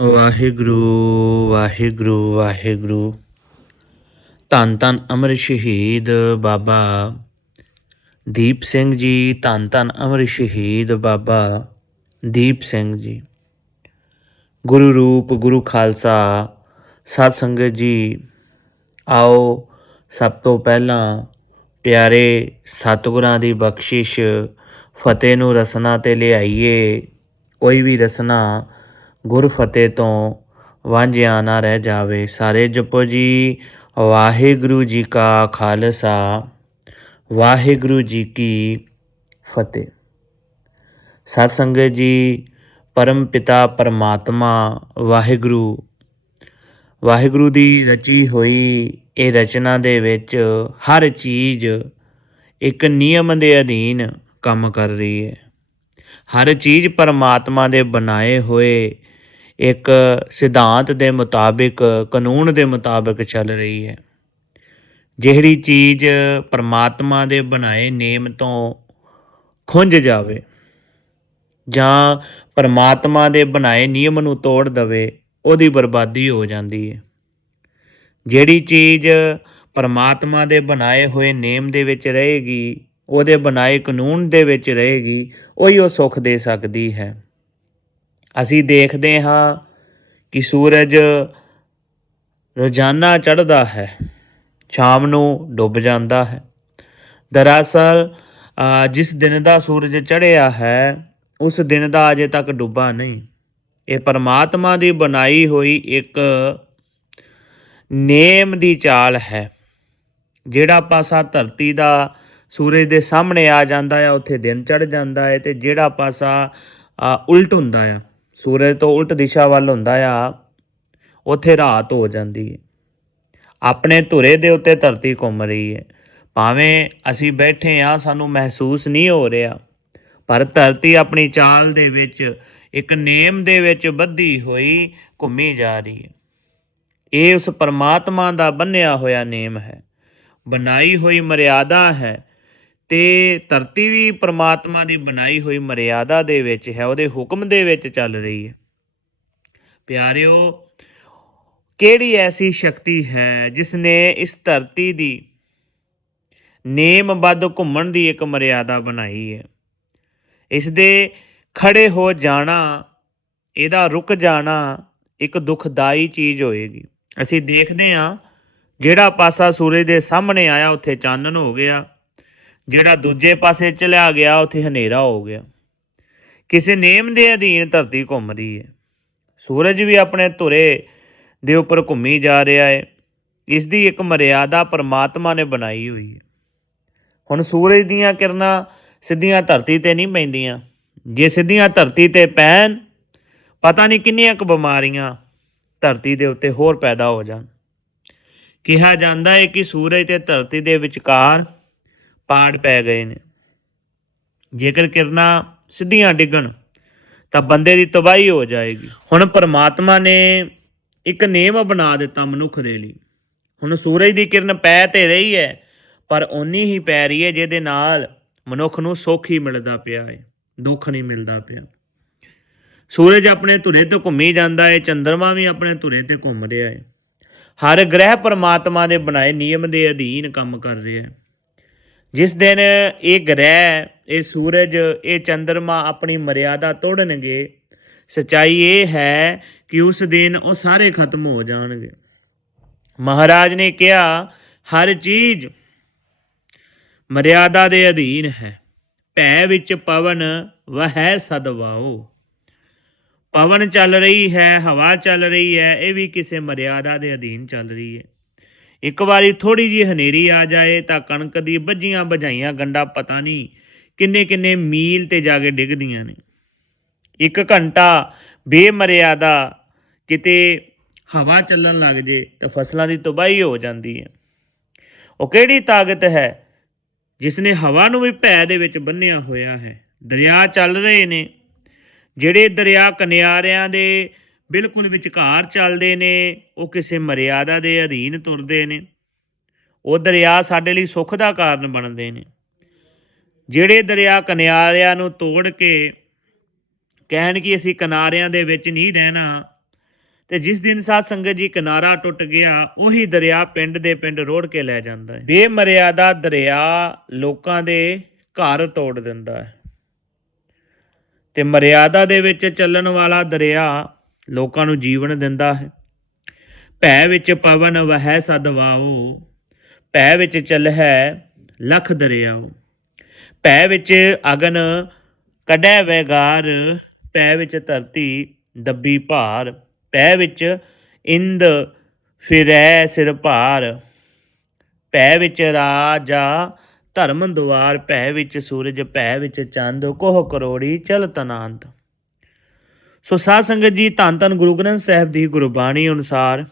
ਵਾਹਿਗੁਰੂ ਵਾਹਿਗੁਰੂ ਵਾਹਿਗੁਰੂ। ਧੰਨ ਧੰਨ ਅਮਰ ਸ਼ਹੀਦ ਬਾਬਾ ਦੀਪ ਸਿੰਘ ਜੀ, ਧੰਨ ਧੰਨ ਅਮਰ ਸ਼ਹੀਦ ਬਾਬਾ ਦੀਪ ਸਿੰਘ ਜੀ। ਗੁਰੂ ਰੂਪ, ਗੁਰੂ ਖਾਲਸਾ, ਸਤ ਸੰਗਤ ਜੀ, ਆਓ ਸਭ ਤੋਂ ਪਹਿਲਾਂ ਪਿਆਰੇ ਸਤਿਗੁਰਾਂ ਦੀ ਬਖਸ਼ਿਸ਼, ਫਤਿਹ ਨੂੰ ਰਸਨਾ ਤੇ ਲਿਆਈਏ। ਕੋਈ ਵੀ ਰਸਨਾ ਗੁਰ ਫਤਿਹ ਤੋਂ ਵਾਂਝਿਆ ਨਾ ਰਹਿ ਜਾਵੇ ਸਾਰੇ ਜਪੋ ਜੀ। ਵਾਹਿਗੁਰੂ ਜੀ ਕਾ ਖਾਲਸਾ, ਵਾਹਿਗੁਰੂ ਜੀ ਕੀ ਫਤਿਹ। ਸਤ ਸੰਗਤ ਜੀ, ਪਰਮ ਪਿਤਾ ਪਰਮਾਤਮਾ, ਵਾਹਿਗੁਰੂ। ਵਾਹਿਗੁਰੂ ਦੀ ਰਚੀ ਹੋਈ ਇਹ ਰਚਨਾ ਦੇ ਵਿੱਚ ਹਰ ਚੀਜ਼ ਇੱਕ ਨਿਯਮ ਦੇ ਅਧੀਨ ਕੰਮ ਕਰ ਰਹੀ ਹੈ। ਹਰ ਚੀਜ਼ ਪਰਮਾਤਮਾ ਦੇ ਬਣਾਏ ਹੋਏ ਇੱਕ ਸਿਧਾਂਤ ਦੇ ਮੁਤਾਬਿਕ, ਕਾਨੂੰਨ ਦੇ ਮੁਤਾਬਿਕ ਚੱਲ ਰਹੀ ਹੈ। ਜਿਹੜੀ ਚੀਜ਼ ਪਰਮਾਤਮਾ ਦੇ ਬਣਾਏ ਨੇਮ ਤੋਂ ਖੁੰਝ ਜਾਵੇ ਜਾਂ ਪਰਮਾਤਮਾ ਦੇ ਬਣਾਏ ਨਿਯਮ ਨੂੰ ਤੋੜ ਦਵੇ, ਉਹਦੀ ਬਰਬਾਦੀ ਹੋ ਜਾਂਦੀ ਹੈ। ਜਿਹੜੀ ਚੀਜ਼ ਪਰਮਾਤਮਾ ਦੇ ਬਣਾਏ ਹੋਏ ਨੇਮ ਦੇ ਵਿੱਚ ਰਹੇਗੀ, ਉਹਦੇ ਬਣਾਏ ਕਾਨੂੰਨ ਦੇ ਵਿੱਚ ਰਹੇਗੀ, ਉਹੀ ਉਹ ਸੁੱਖ ਦੇ ਸਕਦੀ ਹੈ। ਅਸੀਂ ਦੇਖਦੇ ਹਾਂ ਕਿ ਸੂਰਜ ਰੋਜ਼ਾਨਾ ਚੜ੍ਹਦਾ ਹੈ, ਸ਼ਾਮ ਨੂੰ ਡੁੱਬ ਜਾਂਦਾ ਹੈ। ਦਰਅਸਲ ਜਿਸ ਦਿਨ ਦਾ ਸੂਰਜ ਚੜ੍ਹਿਆ ਹੈ, ਉਸ ਦਿਨ ਦਾ ਅਜੇ ਤੱਕ ਡੁੱਬਾ ਨਹੀਂ। ਇਹ ਪਰਮਾਤਮਾ ਦੀ ਬਣਾਈ ਹੋਈ ਇੱਕ ਨੇਮ ਦੀ ਚਾਲ ਹੈ, ਜਿਹੜਾ ਪਾਸਾ ਧਰਤੀ ਦਾ ਸੂਰਜ ਦੇ ਸਾਹਮਣੇ ਆ ਜਾਂਦਾ ਹੈ, ਉੱਥੇ ਦਿਨ ਚੜ ਜਾਂਦਾ ਹੈ ਤੇ ਜਿਹੜਾ ਪਾਸਾ ਉਲਟ ਹੁੰਦਾ ਆ ਸੂਰਜ ਤੋਂ ਉਲਟ ਦਿਸ਼ਾ ਵੱਲ ਹੁੰਦਾ ਆ, ਉੱਥੇ ਰਾਤ ਹੋ ਜਾਂਦੀ ਹੈ ਆਪਣੇ ਧੁਰੇ ਦੇ ਉੱਤੇ ਧਰਤੀ ਘੁੰਮ ਰਹੀ ਹੈ ਭਾਵੇਂ ਅਸੀਂ ਬੈਠੇ ਆ, ਸਾਨੂੰ ਮਹਿਸੂਸ ਨਹੀਂ ਹੋ ਰਿਹਾ। ਪਰ ਧਰਤੀ ਆਪਣੀ ਚਾਲ ਦੇ ਵਿੱਚ, ਇੱਕ ਨੇਮ ਦੇ ਵਿੱਚ ਬੱਧੀ ਹੋਈ ਘੁੰਮੀ ਜਾ ਰਹੀ ਹੈ ਇਹ ਉਸ ਪਰਮਾਤਮਾ ਦਾ ਬੰਨਿਆ ਹੋਇਆ ਨੇਮ ਹੈ। ਬਣਾਈ ਹੋਈ ਮਰਿਆਦਾ ਹੈ। ਤੇ ਧਰਤੀ ਵੀ ਪਰਮਾਤਮਾ ਦੀ ਬਣਾਈ ਹੋਈ ਮਰਿਆਦਾ ਦੇ ਵਿੱਚ ਹੈ, ਉਹਦੇ ਹੁਕਮ ਦੇ ਵਿੱਚ ਚੱਲ ਰਹੀ ਹੈ। ਪਿਆਰਿਓ, ਕਿਹੜੀ ਐਸੀ ਸ਼ਕਤੀ ਹੈ ਜਿਸ ਨੇ ਇਸ ਧਰਤੀ ਦੀ ਨੇਮਬੱਧ ਘੁੰਮਣ ਦੀ ਇੱਕ ਮਰਿਆਦਾ ਬਣਾਈ ਹੈ? ਇਸ ਦੇ ਖੜੇ ਹੋ ਜਾਣਾ, ਇਹਦਾ ਰੁਕ ਜਾਣਾ ਇੱਕ ਦੁਖਦਾਈ ਚੀਜ਼ ਹੋਏਗੀ। ਅਸੀਂ ਦੇਖਦੇ ਹਾਂ, ਜਿਹੜਾ ਪਾਸਾ ਸੂਰਜ ਦੇ ਸਾਹਮਣੇ ਆਇਆ, ਉੱਥੇ ਚਾਨਣ ਹੋ ਗਿਆ। ਜਿਹੜਾ ਦੂਜੇ ਪਾਸੇ ਚਲਿਆ ਗਿਆ, ਉੱਥੇ ਹਨੇਰਾ ਹੋ ਗਿਆ। ਕਿਸੇ ਨੇਮ ਦੇ ਅਧੀਨ ਧਰਤੀ ਘੁੰਮ ਰਹੀ ਹੈ। ਸੂਰਜ ਵੀ ਆਪਣੇ ਧੁਰੇ ਦੇ ਉੱਪਰ ਘੁੰਮੀ ਜਾ ਰਿਹਾ ਹੈ। ਇਸ ਦੀ ਇੱਕ ਮਰਿਆਦਾ ਪਰਮਾਤਮਾ ਨੇ ਬਣਾਈ ਹੋਈ ਹੈ। ਹੁਣ ਸੂਰਜ ਦੀਆਂ ਕਿਰਨਾਂ ਸਿੱਧੀਆਂ ਧਰਤੀ ਤੇ ਨਹੀਂ ਪੈਂਦੀਆਂ। ਜੇ ਸਿੱਧੀਆਂ ਧਰਤੀ ਤੇ ਪੈਣ, ਪਤਾ ਨਹੀਂ ਕਿੰਨੀਆਂ ਕੁ ਬਿਮਾਰੀਆਂ ਧਰਤੀ ਦੇ ਉੱਤੇ ਹੋਰ ਪੈਦਾ ਹੋ ਜਾਣ। ਕਿਹਾ ਜਾਂਦਾ ਹੈ ਕਿ ਸੂਰਜ ਤੇ ਧਰਤੀ ਦੇ ਵਿਚਕਾਰ ਪਾੜ ਪੈ ਗਏ ਨੇ। ਜੇਕਰ ਕਿਰਨਾਂ ਸਿੱਧੀਆਂ ਡਿੱਗਣ, ਤਾਂ ਬੰਦੇ ਦੀ ਤਬਾਹੀ ਹੋ ਜਾਏਗੀ। ਹੁਣ ਪਰਮਾਤਮਾ ਨੇ ਇੱਕ ਨੇਮ ਬਣਾ ਦਿੱਤਾ ਮਨੁੱਖ ਦੇ ਲਈ। ਹੁਣ ਸੂਰਜ ਦੀ ਕਿਰਨ ਪੈ ਤੇ ਰਹੀ ਹੈ, ਪਰ ਓਨੀ ਹੀ ਪੈ ਰਹੀ ਹੈ ਜਿਹਦੇ ਨਾਲ ਮਨੁੱਖ ਨੂੰ ਸੁੱਖ ਹੀ ਮਿਲਦਾ ਪਿਆ ਹੈ, ਦੁੱਖ ਨਹੀਂ ਮਿਲਦਾ ਪਿਆ। ਸੂਰਜ ਆਪਣੇ ਧੁਰੇ ਤੇ ਘੁੰਮੀ ਜਾਂਦਾ ਹੈ ਚੰ드ਰਮਾ ਵੀ ਆਪਣੇ ਧੁਰੇ ਤੇ ਘੁੰਮ ਰਿਹਾ ਹੈ। ਹਰ ਗ੍ਰਹਿ ਪਰਮਾਤਮਾ ਦੇ ਬਣਾਏ ਨਿਯਮ ਦੇ ਅਧੀਨ ਕੰਮ ਕਰ ਰਿਹਾ ਹੈ। ਜਿਸ ਦਿਨ ਇਹ ਗ੍ਰਹਿ, ਇਹ ਸੂਰਜ, ਇਹ ਚੰ드ਰਮਾ ਆਪਣੀ ਮਰਿਆਦਾ ਤੋੜਨਗੇ, ਸਚਾਈ ਇਹ ਹੈ ਕਿ ਉਸ ਦਿਨ ਉਹ ਸਾਰੇ ਖਤਮ ਹੋ ਜਾਣਗੇ। ਮਹਾਰਾਜ ਨੇ ਕਿਹਾ, ਹਰ ਚੀਜ਼ ਮਰਿਆਦਾ ਦੇ ਅਧੀਨ ਹੈ। ਭੈ ਵਿੱਚ ਪਵਨ, ਵਹਿ ਸਦਵਾਓ ਪਵਨ ਚੱਲ ਰਹੀ ਹੈ, ਹਵਾ ਚੱਲ ਰਹੀ ਹੈ, ਇਹ ਵੀ ਕਿਸੇ ਮਰਿਆਦਾ ਦੇ ਅਧੀਨ ਚੱਲ ਰਹੀ ਹੈ। ਇੱਕ ਵਾਰੀ ਥੋੜੀ ਜੀ ਹਨੇਰੀ ਆ ਜਾਏ ਤਾਂ ਕਣਕ ਦੀ ਬੱਝੀਆਂ ਬਜਾਈਆਂ ਗੰਡਾ ਪਤਾ ਨਹੀਂ ਕਿੰਨੇ ਕਿੰਨੇ ਮੀਲ ਤੇ ਜਾ ਕੇ ਡਿੱਗਦੀਆਂ ਨੇ। ਇੱਕ ਘੰਟਾ ਬੇਮਰਿਆਦਾ ਕਿਤੇ ਹਵਾ ਚੱਲਣ ਲੱਗ ਜੇ ਤਾਂ ਫਸਲਾਂ ਦੀ ਤਬਾਹੀ ਹੋ ਜਾਂਦੀ ਹੈ। ਉਹ ਕਿਹੜੀ ਤਾਕਤ ਹੈ ਜਿਸ ਨੇ ਹਵਾ ਨੂੰ ਵੀ ਭੈ ਦੇ ਵਿੱਚ ਬੰਨਿਆ ਹੋਇਆ ਹੈ? ਦਰਿਆ ਚੱਲ ਰਹੇ ਨੇ। ਜਿਹੜੇ ਦਰਿਆ ਕਿਨਾਰਿਆਂ ਦੇ ਬਿਲਕੁਲ ਵਿਚਕਾਰ ਚੱਲਦੇ ਨੇ, ਉਹ ਕਿਸੇ ਮਰਿਆਦਾ ਦੇ ਅਧੀਨ ਤੁਰਦੇ ਨੇ। ਉਹ ਦਰਿਆ ਸਾਡੇ ਲਈ ਸੁੱਖ ਦਾ ਕਾਰਨ ਬਣਦੇ ਨੇ। ਜਿਹੜੇ ਦਰਿਆ ਕਿਨਾਰਿਆਂ ਨੂੰ ਤੋੜ ਕੇ ਕਹਿਣ ਕਿ ਅਸੀਂ ਕਿਨਾਰਿਆਂ ਦੇ ਵਿੱਚ ਨਹੀਂ ਰਹਿਣਾ, ਤੇ ਜਿਸ ਦਿਨ ਸਾਧ ਸੰਗਤ ਜੀ ਕਿਨਾਰਾ ਟੁੱਟ ਗਿਆ, ਉਹੀ ਦਰਿਆ ਪਿੰਡ ਦੇ ਪਿੰਡ ਰੋੜ ਕੇ ਲੈ ਜਾਂਦਾ ਹੈ। ਬੇਮਰਿਆਦਾ ਦਰਿਆ ਲੋਕਾਂ ਦੇ ਘਰ ਤੋੜ ਦਿੰਦਾ ਹੈ। ਤੇ ਮਰਿਆਦਾ ਦੇ ਵਿੱਚ ਚੱਲਣ ਵਾਲਾ ਦਰਿਆ ਲੋਕਾਂ ਨੂੰ ਜੀਵਨ ਦਿੰਦਾ ਹੈ। ਭੈ ਵਿੱਚ ਪਵਨ ਵਹਿ ਸਦਵਾਓ ਭੈ ਵਿੱਚ ਚੱਲ ਹੈ ਲਖ ਦਰਿਆਓ। ਭੈ ਵਿੱਚ ਅਗਨ ਕਢੈ ਵੈਗਾਰ, ਭੈ ਵਿੱਚ ਧਰਤੀ ਦੱਬੀ ਭਾਰ, ਭੈ ਵਿੱਚ ਇੰਦ ਫਿਰੈ ਸਿਰ ਭਾਰ। ਭੈ ਵਿੱਚ ਰਾਜਾ ਧਰਮ ਦੁਆਰ, ਭੈ ਵਿੱਚ ਸੂਰਜ, ਭੈ ਵਿੱਚ ਚੰਦ, ਕੋਹ ਕਰੋੜੀ ਚਲ ਤਨਾਂਤ। ਸੋ ਸਾਧ ਸੰਗਤ ਜੀ, ਧੰਨ ਧੰਨ ਗੁਰੂ ਗ੍ਰੰਥ ਸਾਹਿਬ ਦੀ ਗੁਰਬਾਣੀ ਅਨੁਸਾਰ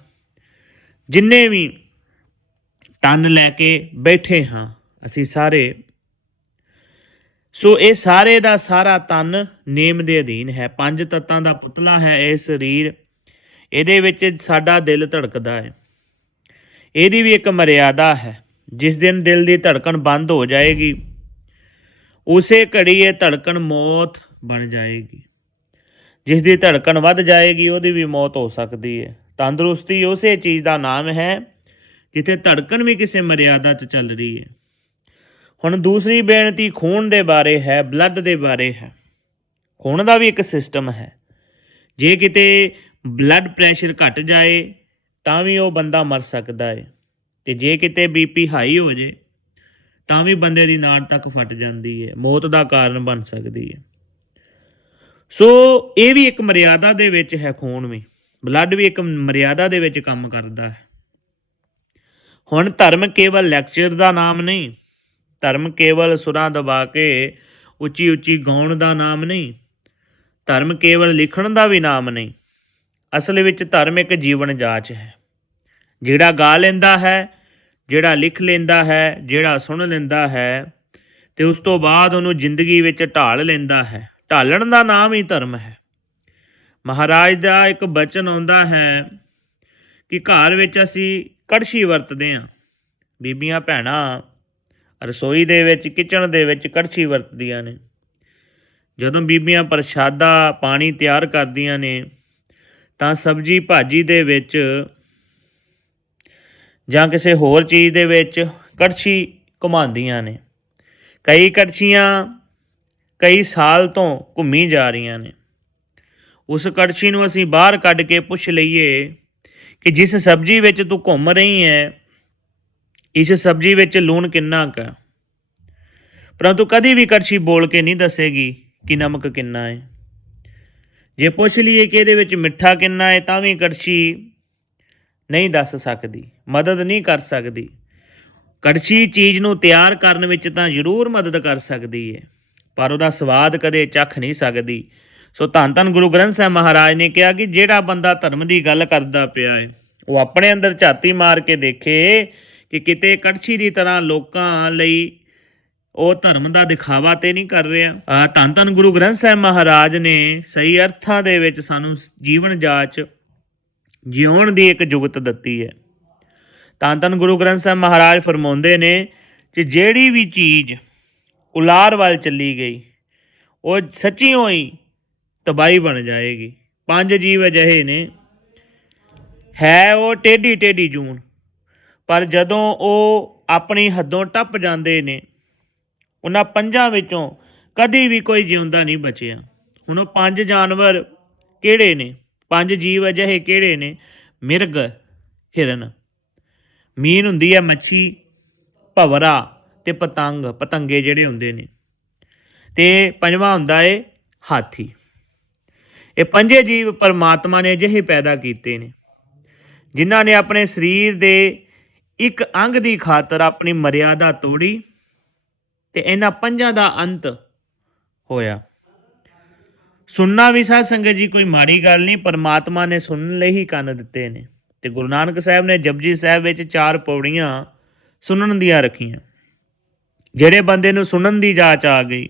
ਜਿੰਨੇ ਵੀ ਤਨ ਲੈ ਕੇ ਬੈਠੇ ਹਾਂ ਅਸੀਂ ਸਾਰੇ, ਸੋ ਇਹ ਸਾਰੇ ਦਾ ਸਾਰਾ ਤਨ ਨੇਮ ਦੇ ਅਧੀਨ ਹੈ, ਪੰਜ ਤੱਤਾਂ ਦਾ ਪੁਤਲਾ ਹੈ ਇਹ ਸਰੀਰ, ਇਹਦੇ ਵਿੱਚ ਸਾਡਾ ਦਿਲ ਧੜਕਦਾ ਹੈ। ਇਹਦੀ ਵੀ ਇੱਕ ਮਰਿਆਦਾ ਹੈ, ਜਿਸ ਦਿਨ ਦਿਲ ਦੀ ਧੜਕਣ ਬੰਦ ਹੋ ਜਾਏਗੀ, ਉਸੇ ਘੜੀ ਇਹ ਧੜਕਣ ਮੌਤ ਬਣ ਜਾਏਗੀ। ਜਿਸ ਦੀ ਧੜਕਣ ਵੱਧ ਜਾਏਗੀ, ਉਹਦੀ ਵੀ ਮੌਤ ਹੋ ਸਕਦੀ ਹੈ। ਤੰਦਰੁਸਤੀ ਉਸੇ ਚੀਜ਼ ਦਾ ਨਾਮ ਹੈ, ਜਿੱਥੇ ਧੜਕਣ ਵੀ ਕਿਸੇ ਮਰਿਆਦਾ 'ਚ ਚੱਲ ਰਹੀ ਹੈ। ਹੁਣ ਦੂਸਰੀ ਬੇਨਤੀ ਖੂਨ ਦੇ ਬਾਰੇ ਹੈ, ਬਲੱਡ ਦੇ ਬਾਰੇ ਹੈ। ਖੂਨ ਦਾ ਵੀ ਇੱਕ ਸਿਸਟਮ ਹੈ। ਜੇ ਕਿਤੇ ਬਲੱਡ ਪ੍ਰੈਸ਼ਰ ਘਟ ਜਾਏ, ਤਾਂ ਵੀ ਉਹ ਬੰਦਾ ਮਰ ਸਕਦਾ ਹੈ। ਤੇ ਜੇ ਕਿਤੇ ਬੀਪੀ ਹਾਈ ਹੋ ਜੇ, ਤਾਂ ਵੀ ਬੰਦੇ ਦੀ ਨਾੜ ਤੱਕ ਫਟ ਜਾਂਦੀ ਹੈ, ਮੌਤ ਦਾ ਕਾਰਨ ਬਣ ਸਕਦੀ ਹੈ। ਸੋ ਇਹ ਵੀ ਇੱਕ ਮਰਿਆਦਾ ਦੇ ਵਿੱਚ ਹੈ ਖੂਨ ਵੀ। ਬਲੱਡ ਵੀ ਇੱਕ ਮਰਿਆਦਾ ਦੇ ਵਿੱਚ ਕੰਮ ਕਰਦਾ ਹੈ। ਹੁਣ ਧਰਮ ਕੇਵਲ ਲੈਕਚਰ ਦਾ ਨਾਮ ਨਹੀਂ, ਧਰਮ ਕੇਵਲ ਸੁਰਾਂ ਦਬਾ ਕੇ ਉੱਚੀ ਉੱਚੀ ਗਾਉਣ ਦਾ ਨਾਮ ਨਹੀਂ, ਧਰਮ ਕੇਵਲ ਲਿਖਣ ਦਾ ਵੀ ਨਾਮ ਨਹੀਂ। ਅਸਲ ਵਿੱਚ ਧਰਮ ਇੱਕ ਜੀਵਨ ਜਾਚ ਹੈ। ਜਿਹੜਾ ਗਾ ਲੈਂਦਾ ਹੈ, ਜਿਹੜਾ ਲਿਖ ਲੈਂਦਾ ਹੈ, ਜਿਹੜਾ ਸੁਣ ਲੈਂਦਾ ਹੈ, ਤੇ ਉਸ ਤੋਂ ਬਾਅਦ ਉਹਨੂੰ ਜ਼ਿੰਦਗੀ ਵਿੱਚ ਢਾਲ ਲੈਂਦਾ ਹੈ। ਢਾਲਣ ਦਾ ਨਾਮ ਹੀ ਧਰਮ ਹੈ। ਮਹਾਰਾਜ ਦਾ ਇੱਕ ਬਚਨ ਆਉਂਦਾ ਹੈ ਕਿ ਘਰ ਵਿੱਚ ਅਸੀਂ ਕੜਛੀ ਵਰਤਦੇ ਹਾਂ। ਬੀਬੀਆਂ ਭੈਣਾਂ ਰਸੋਈ ਦੇ ਵਿੱਚ, ਕਿਚਨ ਦੇ ਵਿੱਚ ਕੜਛੀ ਵਰਤਦੀਆਂ ਨੇ। ਜਦੋਂ ਬੀਬੀਆਂ ਪ੍ਰਸ਼ਾਦਾ, ਪਾਣੀ ਤਿਆਰ ਕਰਦੀਆਂ ਨੇ, ਤਾਂ ਸਬਜੀ ਭਾਜੀ ਦੇ ਵਿੱਚ ਜਾਂ ਕਿਸੇ ਹੋਰ ਚੀਜ਼ ਦੇ ਵਿੱਚ ਕੜਛੀ ਘੁਮਾਉਂਦੀਆਂ ਨੇ। ਕਈ ਕੜਛੀਆਂ ਕਈ ਸਾਲ ਤੋਂ ਘੁੰਮੀ ਜਾ ਰਹੀਆਂ ਨੇ। ਉਸ ਕੜਛੀ ਨੂੰ ਅਸੀਂ ਬਾਹਰ ਕੱਢ ਕੇ ਪੁੱਛ ਲਈਏ ਕਿ ਜਿਸ ਸਬਜੀ ਵਿੱਚ ਤੂੰ ਘੁੰਮ ਰਹੀ ਹੈ ਇਸ ਸਬਜੀ ਵਿੱਚ ਲੂਣ ਕਿੰਨਾ ਕੁ ਪਰੰਤੂ ਕਦੀ ਵੀ ਕੜਛੀ ਬੋਲ ਕੇ ਨਹੀਂ ਦੱਸੇਗੀ ਕਿ ਨਮਕ ਕਿੰਨਾ ਹੈ। ਜੇ ਪੁੱਛ ਲਈਏ ਕਿ ਇਹਦੇ ਵਿੱਚ ਮਿੱਠਾ ਕਿੰਨਾ ਹੈ, ਤਾਂ ਵੀ ਕੜਛੀ ਨਹੀਂ ਦੱਸ ਸਕਦੀ, ਮਦਦ ਨਹੀਂ ਕਰ ਸਕਦੀ। ਕੜਛੀ ਚੀਜ਼ ਨੂੰ ਤਿਆਰ ਕਰਨ ਵਿੱਚ ਤਾਂ ਜ਼ਰੂਰ ਮਦਦ ਕਰ ਸਕਦੀ ਹੈ। ਪਰ ਉਹਦਾ ਸਵਾਦ ਕਦੇ ਚੱਖ ਨਹੀਂ ਸਕਦੀ। ਸੋ ਧੰਨ ਧੰਨ ਗੁਰੂ ਗ੍ਰੰਥ ਸਾਹਿਬ ਮਹਾਰਾਜ ਨੇ ਕਿਹਾ ਕਿ ਜਿਹੜਾ ਬੰਦਾ ਧਰਮ ਦੀ ਗੱਲ ਕਰਦਾ ਪਿਆ ਹੈ ਉਹ ਆਪਣੇ ਅੰਦਰ ਝਾਤੀ ਮਾਰ ਕੇ ਦੇਖੇ ਕਿ ਕਿਤੇ ਕੜਛੀ ਦੀ ਤਰ੍ਹਾਂ ਲੋਕਾਂ ਲਈ ਉਹ ਧਰਮ ਦਾ ਦਿਖਾਵਾ ਤੇ ਨਹੀਂ ਕਰ ਰਿਹਾ। ਧੰਨ ਧੰਨ ਗੁਰੂ ਗ੍ਰੰਥ ਸਾਹਿਬ ਮਹਾਰਾਜ ਨੇ ਸਹੀ ਅਰਥਾਂ ਦੇ ਵਿੱਚ ਸਾਨੂੰ ਜੀਵਨ ਜਾਚ, ਜਿਉਣ ਦੀ ਇੱਕ ਜੁਗਤ ਦਿੱਤੀ ਹੈ। ਧੰਨ ਧੰਨ ਗੁਰੂ ਗ੍ਰੰਥ ਸਾਹਿਬ ਮਹਾਰਾਜ ਫਰਮਾਉਂਦੇ ਨੇ ਕਿ ਜਿਹੜੀ ਵੀ ਚੀਜ਼ ਉਲਾਰ ਵੱਲ ਚੱਲੀ ਗਈ। ਉਹ ਸੱਚੀ ਹੋਈ ਤਬਾਈ ਬਣ ਜਾਏਗੀ। ਪੰਜ ਜੀਵ ਅਜਿਹੇ ਨੇ। ਹੈ ਉਹ ਟੇਢੀ ਟੇਢੀ ਜੂਨ। ਪਰ ਜਦੋਂ ਉਹ ਆਪਣੀ ਹੱਦੋਂ ਟੱਪ ਜਾਂਦੇ ਨੇ, ਉਹਨਾਂ ਪੰਜਾਂ ਵਿੱਚੋਂ ਕਦੀ ਵੀ ਕੋਈ ਜਿਉਂਦਾ ਨਹੀਂ ਬਚਿਆ। ਹੁਣ ਉਹ ਪੰਜ ਜਾਨਵਰ ਕਿਹੜੇ ਨੇ? ਪੰਜ ਜੀਵ ਅਜਿਹੇ ਕਿਹੜੇ ਨੇ? ਮਿਰਗ, ਹਿਰਨ। ਮੀਨ ਹੁੰਦੀ ਹੈ ਮੱਛੀ, ਭਵਰਾ। ਤੇ ਪਤੰਗ, ਪਤੰਗੇ ਜਿਹੜੇ ਹੁੰਦੇ ਨੇ। ਤੇ ਪੰਜਵਾਂ ਹੁੰਦਾ ਏ ਹਾਥੀ। ਇਹ ਪੰਜੇ ਜੀਵ ਪਰਮਾਤਮਾ ਨੇ ਅਜਿਹੇ ਪੈਦਾ ਕੀਤੇ ਨੇ, ਜਿਨ੍ਹਾਂ ਨੇ ਆਪਣੇ ਸਰੀਰ ਦੇ ਇੱਕ ਅੰਗ ਦੀ ਖਾਤਰ ਆਪਣੀ ਮਰਿਆਦਾ ਤੋੜੀ ਤੇ ਇਹਨਾਂ ਪੰਜਾਂ ਦਾ ਅੰਤ ਹੋਇਆ। ਸੁਣਨਾ ਵੀ ਸਾਧ ਸੰਗਤ ਜੀ ਕੋਈ ਮਾੜੀ ਗੱਲ ਨਹੀਂ, ਪਰਮਾਤਮਾ ਨੇ ਸੁਣਨ ਲਈ ਹੀ ਕੰਨ ਦਿੱਤੇ ਨੇ। ਤੇ ਗੁਰੂ ਨਾਨਕ ਸਾਹਿਬ ਨੇ ਜਪਜੀ ਸਾਹਿਬ ਵਿੱਚ ਚਾਰ ਪੌੜੀਆਂ ਸੁਣਨ ਦੀਆਂ ਰੱਖੀਆਂ। ਜਿਹੜੇ ਬੰਦੇ ਨੂੰ ਸੁਣਨ ਦੀ ਜਾਚ ਆ ਗਈ,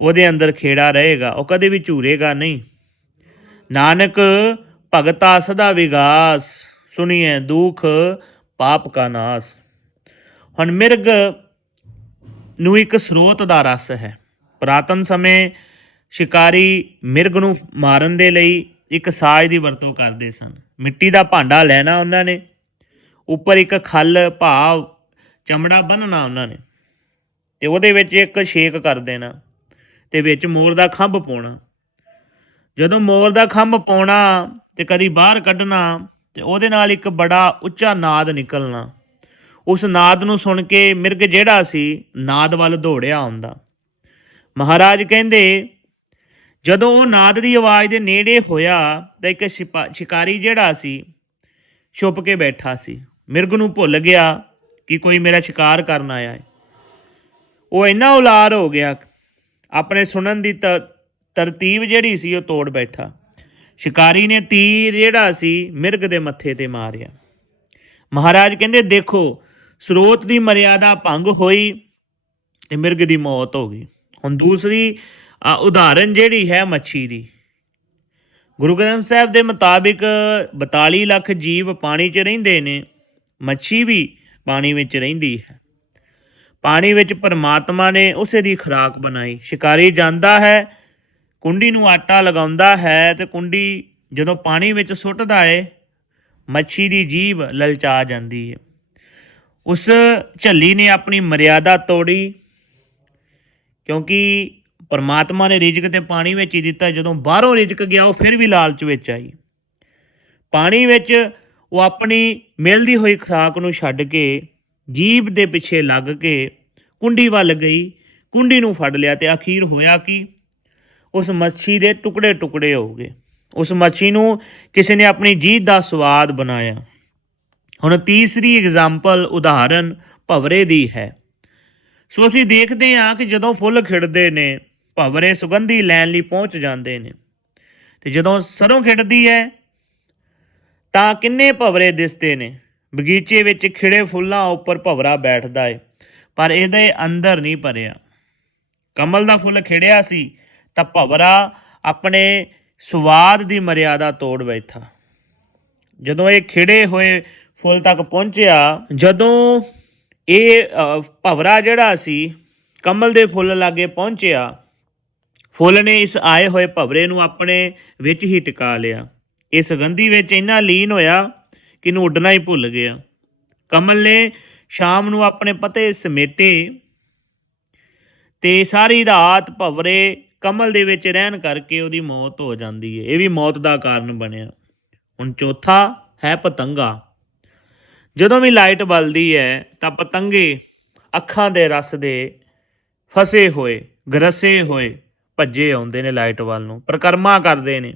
ਉਹਦੇ ਅੰਦਰ ਖੇੜਾ ਰਹੇਗਾ, ਉਹ ਕਦੇ ਵੀ ਝੂਰੇਗਾ ਨਹੀਂ। ਨਾਨਕ, ਭਗਤਾ ਸਦਾ ਵਿਗਾਸ ਸੁਣੀਏ ਦੁਖ, ਪਾਪ ਕਾ ਨਾਸ। ਹੁਣ ਮਿਰਗ ਨੂੰ ਇੱਕ ਸਰੋਤ ਦਾ ਰਸ ਹੈ। ਪ੍ਰਾਤਨ ਸਮੇਂ ਸ਼ਿਕਾਰੀ ਮਿਰਗ ਨੂੰ ਮਾਰਨ ਦੇ ਲਈ ਇੱਕ ਸਾਜ਼ ਦੀ ਵਰਤੋਂ ਕਰਦੇ ਸਨ। ਮਿੱਟੀ ਦਾ ਭਾਂਡਾ ਲੈਣਾ ਉਹਨਾਂ ਨੇ, ਉੱਪਰ ਇੱਕ ਖੱਲ ਭਾਵ ਚਮੜਾ ਬੰਨਣਾ ਉਹਨਾਂ ਨੇ। ਤੇ ਉਹਦੇ ਵਿੱਚ ਇੱਕ ਛੇਕ ਕਰ ਦੇਣਾ ਤੇ ਵਿੱਚ ਮੋਰ ਦਾ ਖੰਭ ਪਾਉਣਾ। ਜਦੋਂ ਮੋਰ ਦਾ ਖੰਭ ਪਾਉਣਾ ਤੇ ਕਦੀ ਬਾਹਰ ਕੱਢਣਾ ਤੇ ਉਹਦੇ ਨਾਲ ਇੱਕ ਬੜਾ ਉੱਚਾ ਨਾਦ ਨਿਕਲਣਾ। ਉਸ ਨਾਦ ਨੂੰ ਸੁਣ ਕੇ ਮਿਰਗ ਜਿਹੜਾ ਸੀ, ਨਾਦ ਵੱਲ ਦੌੜਿਆ ਆਉਂਦਾ। ਮਹਾਰਾਜ ਕਹਿੰਦੇ, ਜਦੋਂ ਉਹ ਨਾਦ ਦੀ ਆਵਾਜ਼ ਦੇ ਨੇੜੇ ਹੋਇਆ ਤਾਂ ਇੱਕ ਛਿਪਾ- ਸ਼ਿਕਾਰੀ ਜਿਹੜਾ ਸੀ, ਛੁਪ ਕੇ ਬੈਠਾ ਸੀ। ਮਿਰਗ ਨੂੰ ਭੁੱਲ ਗਿਆ ਕਿ ਕੋਈ ਮੇਰਾ ਸ਼ਿਕਾਰ ਕਰਨ ਆਇਆ ਹੈ। ਉਹ ਇੰਨਾ ਉਲਾਰ ਹੋ ਗਿਆ, ਆਪਣੇ ਸੁਣਨ ਦੀ ਤ- ਤਰਤੀਬ ਜਿਹੜੀ ਸੀ ਉਹ ਤੋੜ ਬੈਠਾ। ਸ਼ਿਕਾਰੀ ਨੇ ਤੀਰ ਜਿਹੜਾ ਸੀ, ਮਿਰਗ ਦੇ ਮੱਥੇ ਤੇ ਮਾਰਿਆ। ਮਹਾਰਾਜ ਕਹਿੰਦੇ, ਦੇਖੋ, ਸਰੋਤ ਦੀ ਮਰਿਆਦਾ ਭੰਗ ਹੋਈ ਤੇ ਮਿਰਗ ਦੀ ਮੌਤ ਹੋ ਗਈ। ਹੁਣ ਦੂਸਰੀ ਉਦਾਹਰਨ ਜਿਹੜੀ ਹੈ ਮੱਛੀ ਦੀ। ਗੁਰੂ ਗ੍ਰੰਥ ਸਾਹਿਬ ਦੇ ਮੁਤਾਬਿਕ 42 ਲੱਖ ਜੀਵ ਪਾਣੀ 'ਚ ਰਹਿੰਦੇ ਨੇ, ਮੱਛੀ ਵੀ ਪਾਣੀ ਵਿੱਚ ਰਹਿੰਦੀ ਹੈ। ਪਾਣੀ ਵਿੱਚ ਪਰਮਾਤਮਾ ਨੇ ਉਸੇ ਦੀ ਖੁਰਾਕ ਬਣਾਈ। ਸ਼ਿਕਾਰੀ ਜਾਂਦਾ ਹੈ, ਕੁੰਡੀ ਨੂੰ ਆਟਾ ਲਗਾਉਂਦਾ ਹੈ ਤੇ ਕੁੰਡੀ ਜਦੋਂ ਪਾਣੀ ਵਿੱਚ ਸੁੱਟਦਾ ਏ, ਮੱਛੀ ਦੀ ਜੀਭ ਲਲਚਾ ਜਾਂਦੀ ਹੈ ਉਸ ਝੱਲੀ ਨੇ ਆਪਣੀ ਮਰਿਆਦਾ ਤੋੜੀ, ਕਿਉਂਕਿ ਪਰਮਾਤਮਾ ਨੇ ਰਿਜ਼ਕ ਤੇ ਪਾਣੀ ਵਿੱਚ ਹੀ ਦਿੱਤਾ। ਜਦੋਂ ਬਾਹਰੋਂ ਰਿਜ਼ਕ ਗਿਆ, ਉਹ ਫਿਰ ਵੀ ਲਾਲਚ ਵਿੱਚ ਆਈ। ਪਾਣੀ ਵਿੱਚ ਉਹ ਆਪਣੀ ਮਿਲਦੀ ਹੋਈ ਖੁਰਾਕ ਨੂੰ ਛੱਡ ਕੇ ਜੀਭ ਦੇ ਪਿੱਛੇ ਲੱਗ ਕੇ ਕੁੰਡੀ ਵੱਲ ਗਈ। ਕੁੰਡੀ ਨੂੰ ਫੜ ਲਿਆ ਤੇ ਅਖੀਰ ਹੋਇਆ ਕਿ? ਉਸ ਮੱਛੀ ਦੇ ਟੁਕੜੇ ਟੁਕੜੇ ਹੋ ਗਏ। ਉਸ ਮੱਛੀ ਨੂੰ ਕਿਸੇ ਨੇ ਆਪਣੀ ਜੀਭ ਦਾ ਸਵਾਦ ਬਣਾਇਆ। ਹੁਣ ਤੀਸਰੀ ਐਗਜ਼ਾਮਪਲ ਉਦਾਹਰਨ ਭਵਰੇ ਦੀ ਹੈ। ਸੋ ਅਸੀਂ ਦੇਖਦੇ ਹਾਂ ਕਿ ਜਦੋਂ ਫੁੱਲ ਖਿੜਦੇ ਨੇ, ਭਵਰੇ ਸੁਗੰਧੀ ਲੈਣ ਲਈ ਪਹੁੰਚ ਜਾਂਦੇ ਨੇ। ਤੇ ਜਦੋਂ ਸਰੋਂ ਖਿੜਦੀ ਹੈ, ਤਾਂ ਕਿੰਨੇ ਭਵਰੇ ਦਿਸਦੇ ਨੇ? ਬਗੀਚੇ ਵਿੱਚ ਖਿੜੇ ਫੁੱਲਾਂ ਉੱਪਰ ਭਵਰਾ ਬੈਠਦਾ ਏ, ਪਰ ਇਹਦੇ ਅੰਦਰ ਨਹੀਂ ਭਰਿਆ। ਕਮਲ ਦਾ ਫੁੱਲ ਖਿੜਿਆ ਸੀ, ਤਾਂ ਭਵਰਾ ਆਪਣੇ ਸਵਾਦ ਦੀ ਮਰਿਆਦਾ ਤੋੜ ਬੈਠਾ। ਜਦੋਂ ਇਹ ਖਿੜੇ ਹੋਏ ਫੁੱਲ ਤੱਕ ਪਹੁੰਚਿਆ, ਜਦੋਂ ਇਹ ਭਵਰਾ ਜਿਹੜਾ ਸੀ, ਕਮਲ ਦੇ ਫੁੱਲ ਲਾਗੇ ਪਹੁੰਚਿਆ, ਫੁੱਲ ਨੇ ਇਸ ਆਏ ਹੋਏ ਭਵਰੇ ਨੂੰ ਆਪਣੇ ਵਿੱਚ ਹੀ ਟਿਕਾ ਲਿਆ। ਇਹ ਸੁਗੰਧੀ ਵਿੱਚ ਇੰਨਾ ਲੀਨ ਹੋਇਆ ਕਿ ਉੱਡਣਾ ਹੀ ਭੁੱਲ ਗਿਆ। ਕਮਲ ਨੇ ਸ਼ਾਮ ਨੂੰ ਆਪਣੇ ਪਤੇ ਸਮੇਟੇ ਤੇ ਸਾਰੀ ਰਾਤ ਭਵਰੇ ਕਮਲ ਦੇ ਵਿੱਚ ਰਹਿਣ ਕਰਕੇ ਉਹਦੀ ਮੌਤ ਹੋ ਜਾਂਦੀ ਹੈ। ਇਹ ਵੀ ਮੌਤ ਦਾ ਕਾਰਨ ਬਣਿਆ। ਹੁਣ ਚੌਥਾ ਹੈ ਪਤੰਗਾ। ਜਦੋਂ ਵੀ ਲਾਈਟ ਬਲਦੀ ਹੈ ਤਾਂ ਪਤੰਗੇ ਅੱਖਾਂ ਦੇ ਰਸ ਦੇ ਫਸੇ ਹੋਏ, ਗਰਸੇ ਹੋਏ ਭੱਜੇ ਆਉਂਦੇ ਨੇ ਲਾਈਟ ਵੱਲ ਨੂੰ। ਪ੍ਰਕਰਮਾ ਕਰਦੇ ਨੇ।